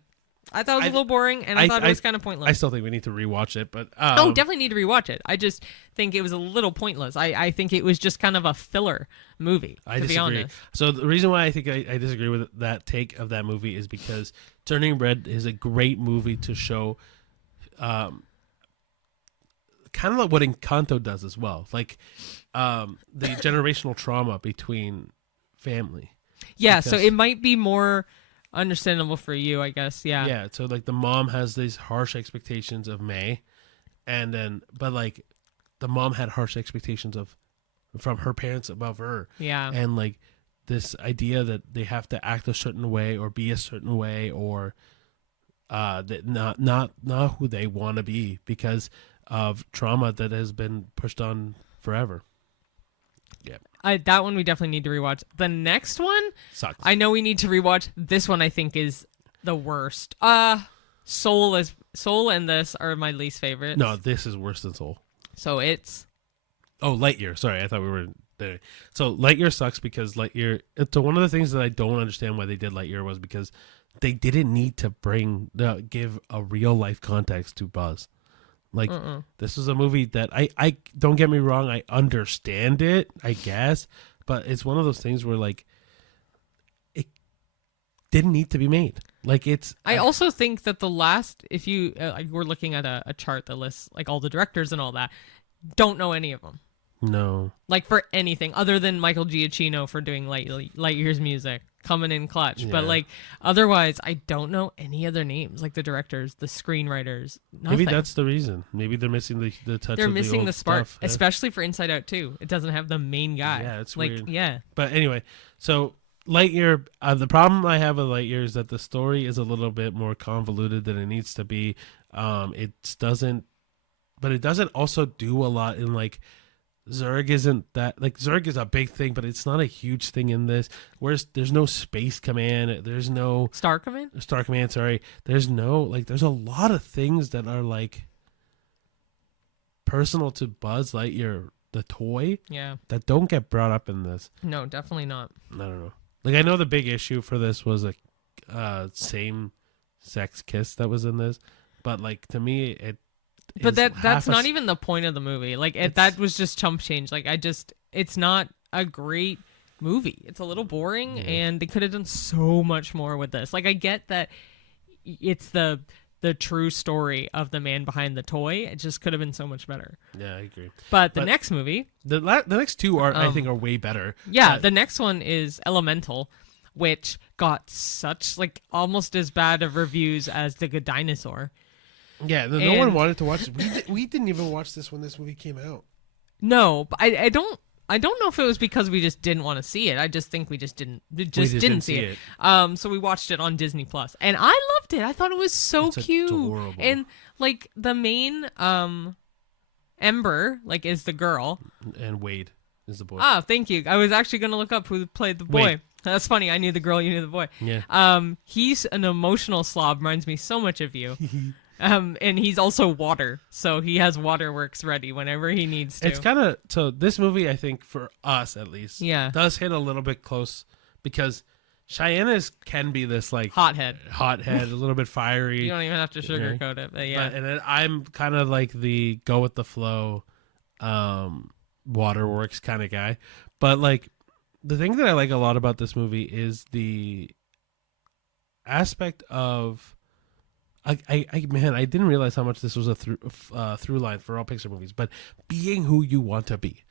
I thought it was a little boring, and I thought it was kind of pointless. I still think we need to rewatch it, but definitely need to rewatch it. I just think it was a little pointless. I think it was just kind of a filler movie. I disagree. Be honest. So the reason why I think I disagree with that take of that movie is because Turning Red is a great movie to show, kind of like what Encanto does as well, like the generational trauma between family. Yeah, so it might be more understandable for you, I guess. Yeah, so like the mom has these harsh expectations of May, but like the mom had harsh expectations from her parents above her. Yeah. And like this idea that they have to act a certain way or be a certain way, or that not who they want to be because of trauma that has been pushed on forever. Yeah. That one we definitely need to rewatch. The next one sucks. I know we need to rewatch. This one I think is the worst. Soul and this are my least favorites. No, this is worse than Soul. So it's Lightyear. Sorry, I thought we were there. So Lightyear sucks because Lightyear. So one of the things that I don't understand why they did Lightyear was because they didn't need to give a real life context to Buzz. Like, This is a movie that I don't get me wrong, I understand it, I guess, but it's one of those things where, like, it didn't need to be made. Like, it's... I also think that if you we're looking at a chart that lists, like, all the directors and all that, don't know any of them. No. Like, for anything, other than Michael Giacchino for doing Lightyear's music. Coming in clutch. Yeah. But like otherwise I don't know any other names, like the directors, the screenwriters, nothing. Maybe that's the reason. Maybe they're missing the touch. They're missing the spark stuff, especially for Inside Out 2. It doesn't have the main guy. Yeah, it's like weird. Yeah, but anyway, so Lightyear, the problem I have with Lightyear is that the story is a little bit more convoluted than it needs to be. It doesn't also do a lot in like Zurg isn't that, like, Zurg is a big thing, but it's not a huge thing in this. Whereas there's no space command, there's no Star Command. Sorry, there's no, like, there's a lot of things that are like personal to Buzz Lightyear, the toy, Yeah. that don't get brought up in this. No, definitely not. I don't know. Like, I know the big issue for this was a same sex kiss that was in this, but like, to me, it. But is that's half a not s- even the point of the movie. Like that was just chump change. Like it's not a great movie. It's a little boring, and they could have done so much more with this. Like I get that it's the true story of the man behind the toy. It just could have been so much better. Yeah, I agree. But the next movie, The next two are, I think, are way better. yeah, the next one is Elemental, which got such like almost as bad of reviews as The Good Dinosaur. Yeah, no one And- wanted to watch it. We didn't even watch this when this movie came out. No, but I don't know if it was because we just didn't want to see it. I just think we just didn't see it. So we watched it on Disney Plus, and I loved it. I thought it was so It's cute. adorable. And like the main Ember, like, is the girl. And Wade is the boy. Ah, thank you. I was actually gonna look up who played the boy. Wade. That's funny. I knew the girl, you knew the boy. Yeah. He's an emotional slob. Reminds me so much of you. And he's also water, so he has waterworks ready whenever he needs to. It's kind of, so this movie, I think, for us at least, Yeah. does hit a little bit close, because Cheyenne can be this like hothead. a little bit fiery. You don't even have to sugarcoat it, but yeah. And then I'm kind of like the go with the flow, waterworks kind of guy. But like, the thing that I like a lot about this movie is the aspect of, I man, I didn't realize how much this was a through line for all Pixar movies, but being who you want to be.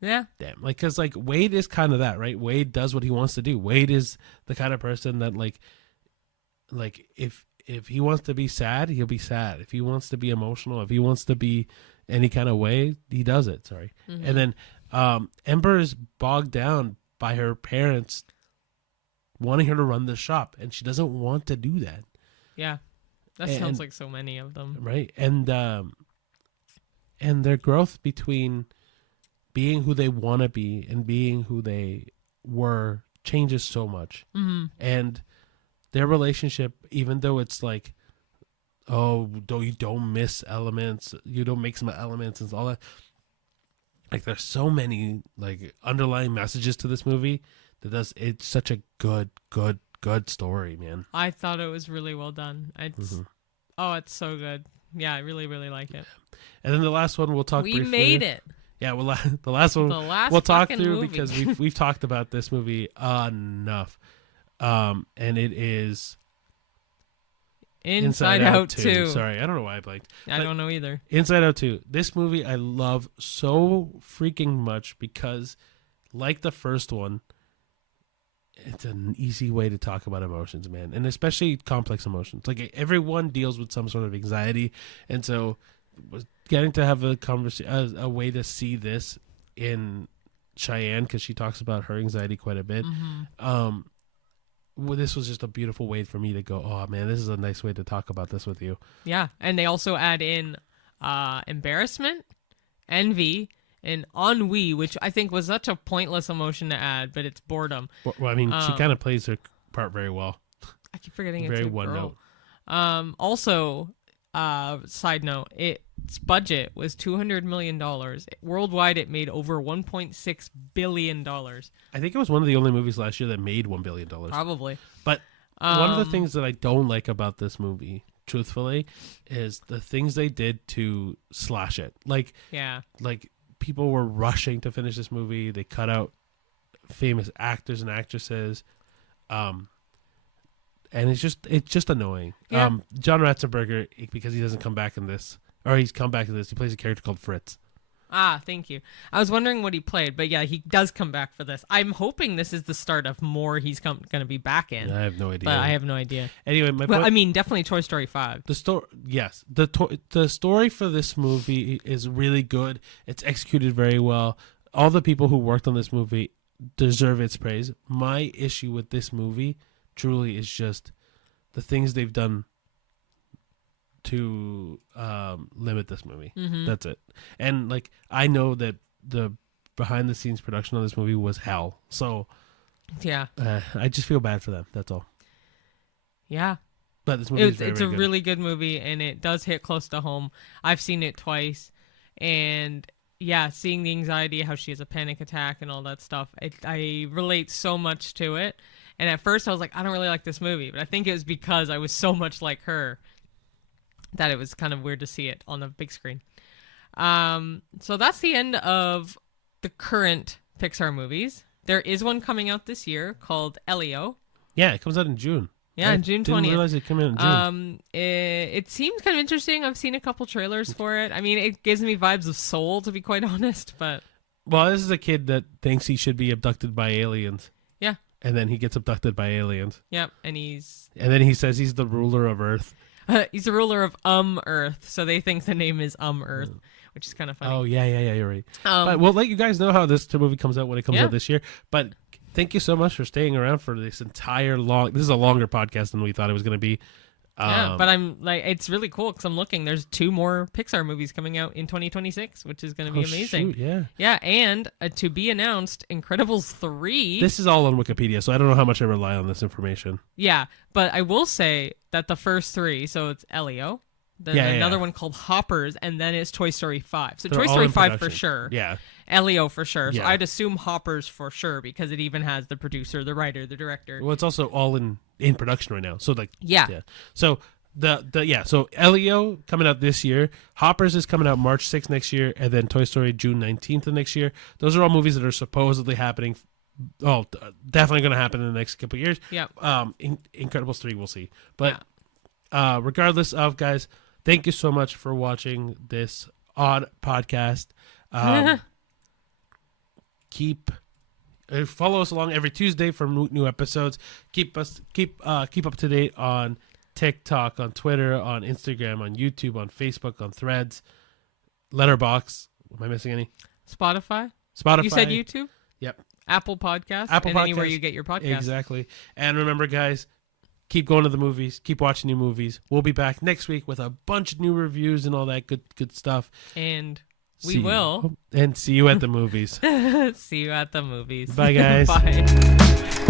Yeah. Damn, like, because like Wade is kind of that, right? Wade does what he wants to do. Wade is the kind of person that like if he wants to be sad, he'll be sad. If he wants to be emotional, if he wants to be any kind of way, he does it. Sorry. Mm-hmm. And then Ember is bogged down by her parents wanting her to run the shop, and she doesn't want to do that. Yeah. That sounds like so many of them. Right. And their growth between being who they want to be and being who they were changes so much. Mm-hmm. And their relationship, even though it's like, oh, you don't miss elements, you don't make some elements and all that, like, there's so many like underlying messages to this movie that it's such a good story, man. I thought it was really well done. It's it's so good. Yeah, I really, really like it. And then the last one we'll talk briefly. We made it. Yeah, well, the last one The last we'll talk fucking through movie. because we've talked about this movie enough. And it is Inside Out 2. Sorry, I don't know why I blanked. I don't know either. Inside Out 2. This movie I love so freaking much because, like the first one, it's an easy way to talk about emotions, man, and especially complex emotions. Like, everyone deals with some sort of anxiety, and so getting to have a conversation, a way to see this in Cheyenne, because she talks about her anxiety quite a bit. Well, this was just a beautiful way for me to go, oh man, this is a nice way to talk about this with you. Yeah, and they also add in embarrassment, envy, and ennui, which I think was such a pointless emotion to add, but it's boredom. Well, I mean, she kind of plays her part very well. I keep forgetting it's Very a one girl. note. Also, side note, its budget was $200 million. Worldwide, it made over $1.6 billion. I think it was one of the only movies last year that made $1 billion. Probably. But one of the things that I don't like about this movie, truthfully, is the things they did to slash it. Like people were rushing to finish this movie. They cut out famous actors and actresses. And it's just annoying. Yeah. John Ratzenberger, because he doesn't come back in this, or he's come back in this, he plays a character called Fritz. Ah, thank you. I was wondering what he played, but yeah, he does come back for this. I'm hoping this is the start of more he's going to be back in. I have no idea. But I have no idea. Anyway, Well, I mean, definitely Toy Story 5. the story, yes, the story for this movie is really good. It's executed very well. All the people who worked on this movie deserve its praise. My issue with this movie truly is just the things they've done to limit this movie. That's it. And like, I know that the behind the scenes production on this movie was hell. So Yeah. I just feel bad for them. That's all. Yeah. But this movie is very, It's very a good. really good movie, and it does hit close to home. I've seen it twice, and yeah, seeing the anxiety, how she has a panic attack and all that stuff, I relate so much to it. And at first I was like, I don't really like this movie, but I think it was because I was so much like her that it was kind of weird to see it on the big screen. So that's the end of the current Pixar movies. There is one coming out this year called Elio. Yeah, it comes out in June. Yeah, I June 20th. Didn't realize it came out in June. It seems kind of interesting. I've seen a couple trailers for it. I mean, it gives me vibes of Soul, to be quite honest, but Well, this is a kid that thinks he should be abducted by aliens. yeah. And then he gets abducted by aliens. Yep, and he's And then he says he's the ruler of Earth. he's the ruler of Earth, so they think the name is Earth, which is kind of funny. Oh, yeah, you're right. Um, But we'll let you guys know how this movie comes out when it comes Yeah. out this year. But thank you so much for staying around for this entire this is a longer podcast than we thought it was going to be. yeah, but I'm like, it's really cool because I'm looking. There's 2 more Pixar movies coming out in 2026, which is going to be amazing. Shoot, yeah. Yeah, and to be announced, Incredibles 3. This is all on Wikipedia, so I don't know how much I rely on this information. Yeah, but I will say that the first 3, so it's Elio, then Yeah, another yeah. one called Hoppers, and then it's Toy Story 5. So They're Toy all Story in 5 for production. sure. Yeah. Elio for sure. So Yeah. I'd assume Hoppers for sure because it even has the producer, the writer, the director. Well, it's also all in production right now. So like Yeah. So so Elio coming out this year. Hoppers is coming out March 6th next year, and then Toy Story June 19th of next year. Those are all movies that are supposedly happening. Oh, definitely going to happen in the next couple of years. Yeah. Incredibles 3, we'll see. But regardless of, guys, thank you so much for watching this odd podcast. Follow us along every Tuesday for new episodes. Keep up to date on TikTok, on Twitter, on Instagram, on YouTube, on Facebook, on Threads, Letterboxd. Am I missing any? Spotify. Spotify. You said YouTube? Yep. Apple Podcasts. Apple and anywhere Podcasts. you get your podcast. Exactly. And remember, guys, keep going to the movies. Keep watching new movies. We'll be back next week with a bunch of new reviews and all that good stuff. And we See will. you. And see you at the movies. See you at the movies. Bye, guys. Bye.